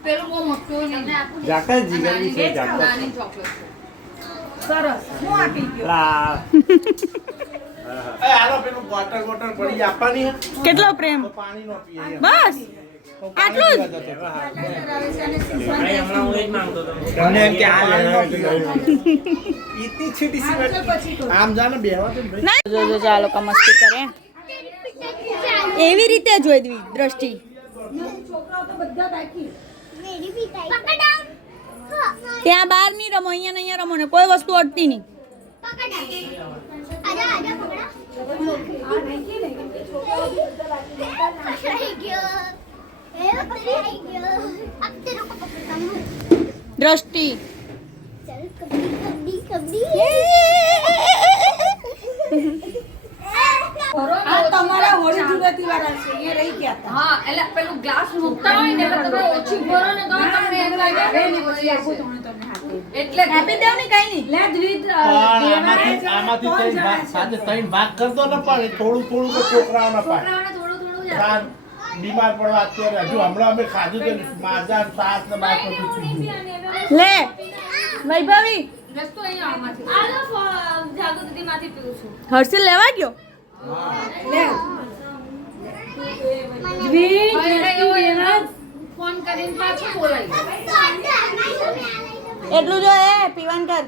પેલું બહુ મોટું નહીં જાતા જ જીગરની છે, જાતા જ. નાની ચોકલેટ સરસ હું આપી ગયો. લા. એ હાલો પેલું બોટલ પડી આપવાની હે કેટલો પ્રેમ? તો પાણી નો પીએ એમ. બસ આટલું જ? તમને એમ કે આ લેવા ઈતની છોટી સી વાત. પછી તો આમ જાને બેહવા તો ભાઈ ના જો જો જો આ લોકો મસ્તી કરે. એવી રીતે જોઈ દવી દ્રષ્ટિ. છોકરાઓ તો બધા બાકી. મેરી भी पकड़ ત્યાં બહાર નહીં રમો, અહીંયા ને અહીંયા રમો ને કોઈ વસ્તુ અડતી નહીં. पकड़ आजा आजा पकड़ा આ નહીં કે નહીં કે છોકરાઓ બધા બાકી. आई गयो ए आई गयो अब तेरे को पकड़ता हूँ દ્રષ્ટિ चल कबड्डी कबड्डी कबड्डी આ તમારા હોળી ધૂળેટી વાળા છે અહીંયા રહી ગયા હતા. હા એટલે પેલું ગ્લાસ મૂકતા હોય ને એટલે તમે ઓછી ભરો ને તો તમને એમ લાગે કે બેન પછી આપું તો હું તમને આપી. એટલે જ. આપી દેવ ને કઈ નહીં. લે દ્વિત આમાંથી ત્રણ ભાગ સાથે ત્રણ ભાગ કરતો ન પડે થોડું તો છોકરાઓને પાડે છોકરાઓને થોડું થોડું જ સાત બીમાર પડવા અત્યારે હજુ હમણાં અમે ખાધું તો માજા સાસ ને બાસ બધું લે વૈભવી રસ્તો અહીંયા આમાંથી આલો જાગૃતિમાંથી પીવું છું હર્ષિલ લેવા ગયો. લે દ્વિત હવે એવો એનો ફોન કરીને પાછું બોલાવી એટલું જો એ પીવાન કર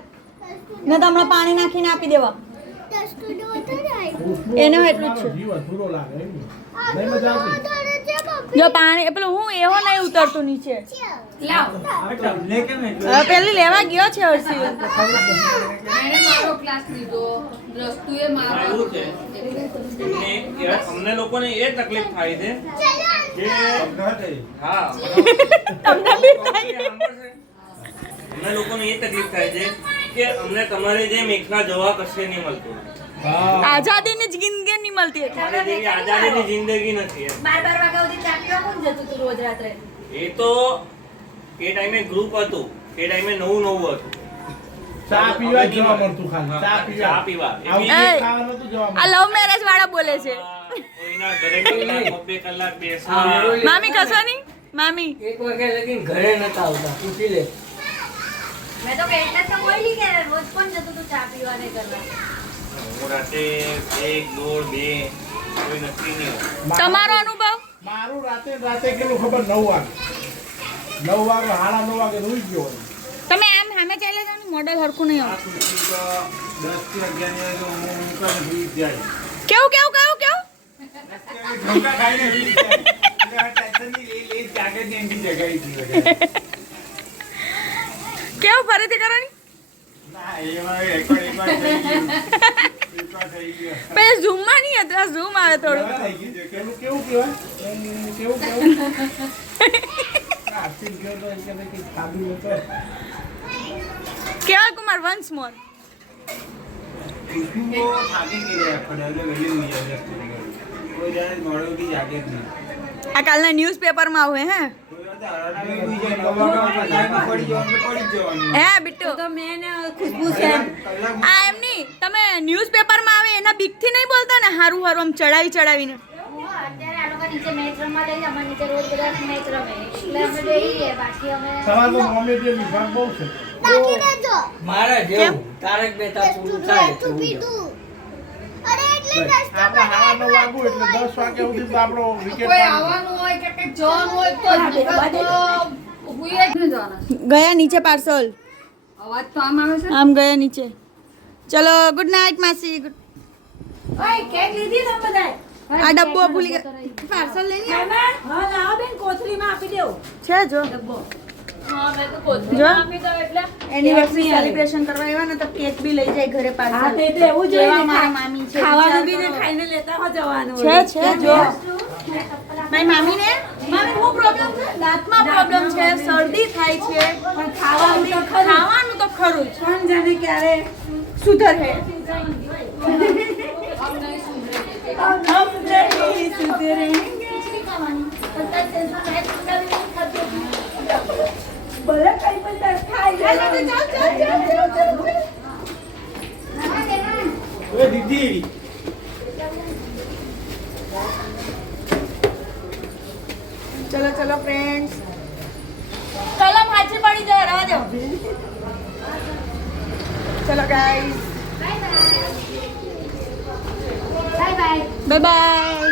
ને તો હમણાં પાણી નાખીને આપી દેવા. એને એટલું જ છે. જીવ અધૂરો લાગે એમ ને. નહીં મજા આવતી જો પાણી પેલું હું એવો નહીં ઉતરતું નીચે. લાવ તમને કેમ એટલું? હવે પેલી લેવા ગયો છે હર્ષિલ. એણે મારો ક્લાસ લીધો રસ્તુએ મારો અમને લોકોને એ તકલીફ થાય છે કે હા તમને બી થાય. અમને લોકોને એ તકલીફ થાય છે કે અમને તમારી જેમ એકલા જવા કશે નહીં મળતું. આઝાદીની જિંદગી નહીં મળતી એટલે. તમારી જેવી આઝાદીની જિંદગી નથી એમ. 12 વાગ્યા સુધી ચા પીવા કોણ જતું હતું રોજ રાત્રે? એ તો એ ટાઈમે ગ્રુપ હતું, એ ટાઈમે નવું હતું. ચા પીવા જ જવા મળતું ખાલી ચા ચા પીવા પીવા આવું એ. ખાવા નતું જવા આ મળતું લવ મેરેજ વાળા બોલે છે. કોઈના ઘરે કલાક 2 કલાક બેસવા મામી કશો નહીં મામી. મેં તો એટલે તો બોલી કે રોજ કોણ જતું હતું ચા પીવા ને કરવા? હું રાતે 1, 2, 2 કોઈ નક્કી નહીં હોય. તમારો અનુભવ? મારું રાતે કેટલું ખબર 9 વાગે 9 વાગે 9:30 વાગે રોઈ ગયો હોય. તમે આમ સામે ચાલે જાવ મોડલ હરખું નહીં આવતું. 10 થી 11 ની તો હું મુકાને ભૂલી જ જાય. કેવું કેવું કેવું કેવું ધોકા ખાઈને ભૂલી જાય. એટલે આ ટેન્શન ની લે જાગે ને એની જગાઈ દીધી. કેવું ફરીથી કરવાની ના એમાં રેકોર્ડ એકવાર થઈ ગયું. એકવાર થઈ ગયું. પછી ઝૂમમાં નહીં હતું આ ઝૂમ આવે થોડું થઈ ગયું છે. કેવું કહેવાય? કેવું આશીષ ગયો તો એટલે મેં કંઈક ખાધું હતું. કેવા કુમાર વન્સ મોર ખુશ્બુ થાકી ગઈ રે આખો દાડો એટલે વહેલી ઊંઘી જાય છે. કોઈ જાણે મોડો ઉઠી જાગે જ નહીં. આ કાલના ન્યૂઝપેપરમાં આવે હે કોઈ વાર તો હરાના ઊંઘી જાય, 9 વાગ્યા બજારમાં પડી જવાનું. હે બિટ્ટુ તો મેં ને ખુશ્બુ છે આ એમ નહીં તમે ન્યૂઝપેપરમાં આવે એના બીકથી નહીં બોલતા ને હારું હારું આમ ચડાવીને અત્યારે આ લોકો નીચે મેચ રમવા લઈ જાય, અમારે નીચે રોજ બધા મેચ રમે એટલે અમે જઈએ, બાકી અમે તમારે તો કોમેડી વિભાગ બહુ છે. નાખી દેજો. મારા જેવું તારક મહેતા પૂરું થાય તું પીધું. અરે એટલે નાસ્તો આપણે હારા 9 વાગ્યું એટલે 10 વાગ્યા સુધી તો આપણો વિકેટ કોઈ આવવાનું હોય કે કંઈક જવાનું હોય તો હુંય જ નહીં જવાના. ગયા નીચે પાર્સલ અવાજ તો આમ આવે છે. આમ ગયા નીચે ચલો ગુડ નાઇટ માસી ઓય કેક લીધી તમે બધાય? આ ડબ્બો ભૂલી ગયા પાર્સલ લઈને હા લાવો બેન કોથળીમાં આપી દેવું છે જો ડબ્બો. હા મેં તો કોથળીમાં આપી દઉં એટલે એનિવર્સરી સેલિબ્રેશન કરવા આવ્યા ને તો કેક બી લઈ જાય ઘરે હા પાર્સલ તે તો એવું જોઈએ જેવા ને મારા મામી છે ખાવાનું બી ને વિચાર કરો. ખાઈને લેતા હો જવાનું છે છે જો મારી મામીને મામી હું પ્રોબ્લેમ છે દાંતમાં પ્રોબ્લેમ છે શરદી થાય છે પણ ખાવાનું તો ખરું. ખાવાનું તો ખરું જ કોણ જાણે ક્યારે સુધર હે हम नहीं सुधरेंगे ભલે કઈ પણ ખાઈ ચાલ ઓય દીદી चलो चलो फ्रेंड्स कलम हाथ से पड़ी जाए रहा दो चलो guys bye bye. Bye bye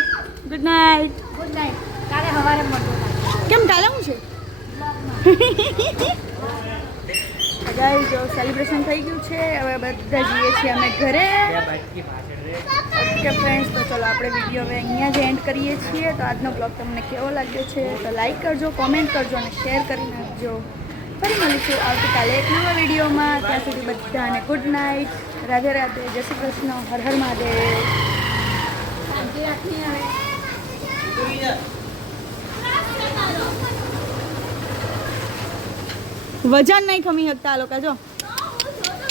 good night good night. કાલે સવારે મળશું. કેમ કાલે હું છે ગાઈસ જો સેલિબ્રેશન થઈ ગયું છે હવે બધા જઈએ છીએ અમે ઘરે ઓકે ફ્રેન્ડ્સ તો ચલો આપણે વિડીયો હવે અહીંયા જ એન્ડ કરીએ છીએ તો આજનો બ્લોગ તમને કેવો લાગ્યો છે તો લાઈક કરજો કોમેન્ટ કરજો અને શેર કરી નાખજો ફરી મળીશું આવતીકાલે એક નવા વિડીયોમાં ત્યાં સુધી બધાને ગુડ નાઇટ રાધે રાધે જય શ્રી કૃષ્ણ હર હર મહાદેવ શાંતિ રાખી આવે. વજન નહીં ખમી શકતા આ લોકો જો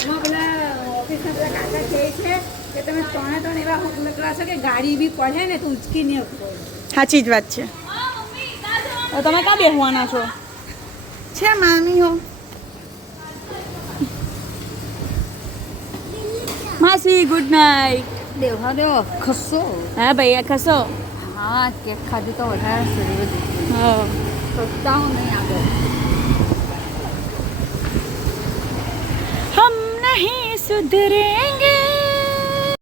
એમાં પેલા ઓફિસના પેલા કાકા કહે છે કે તમે ત્રણે એવા મોકલા છો કે ગાડી બી પડે ને તો ઉચકી નહીં આપો. સાચી જ વાત છે તો તમે ક્યાં બેસવાના છો છે મામી હો માસી ગુડ નાઇટ દેવા દેવો ખસો. હા ભૈયા ખસો હા કેક ખાધી તો વધારે શરીર હા સસ્તા હું નહીં આગળ. हम नहीं सुधरेंगे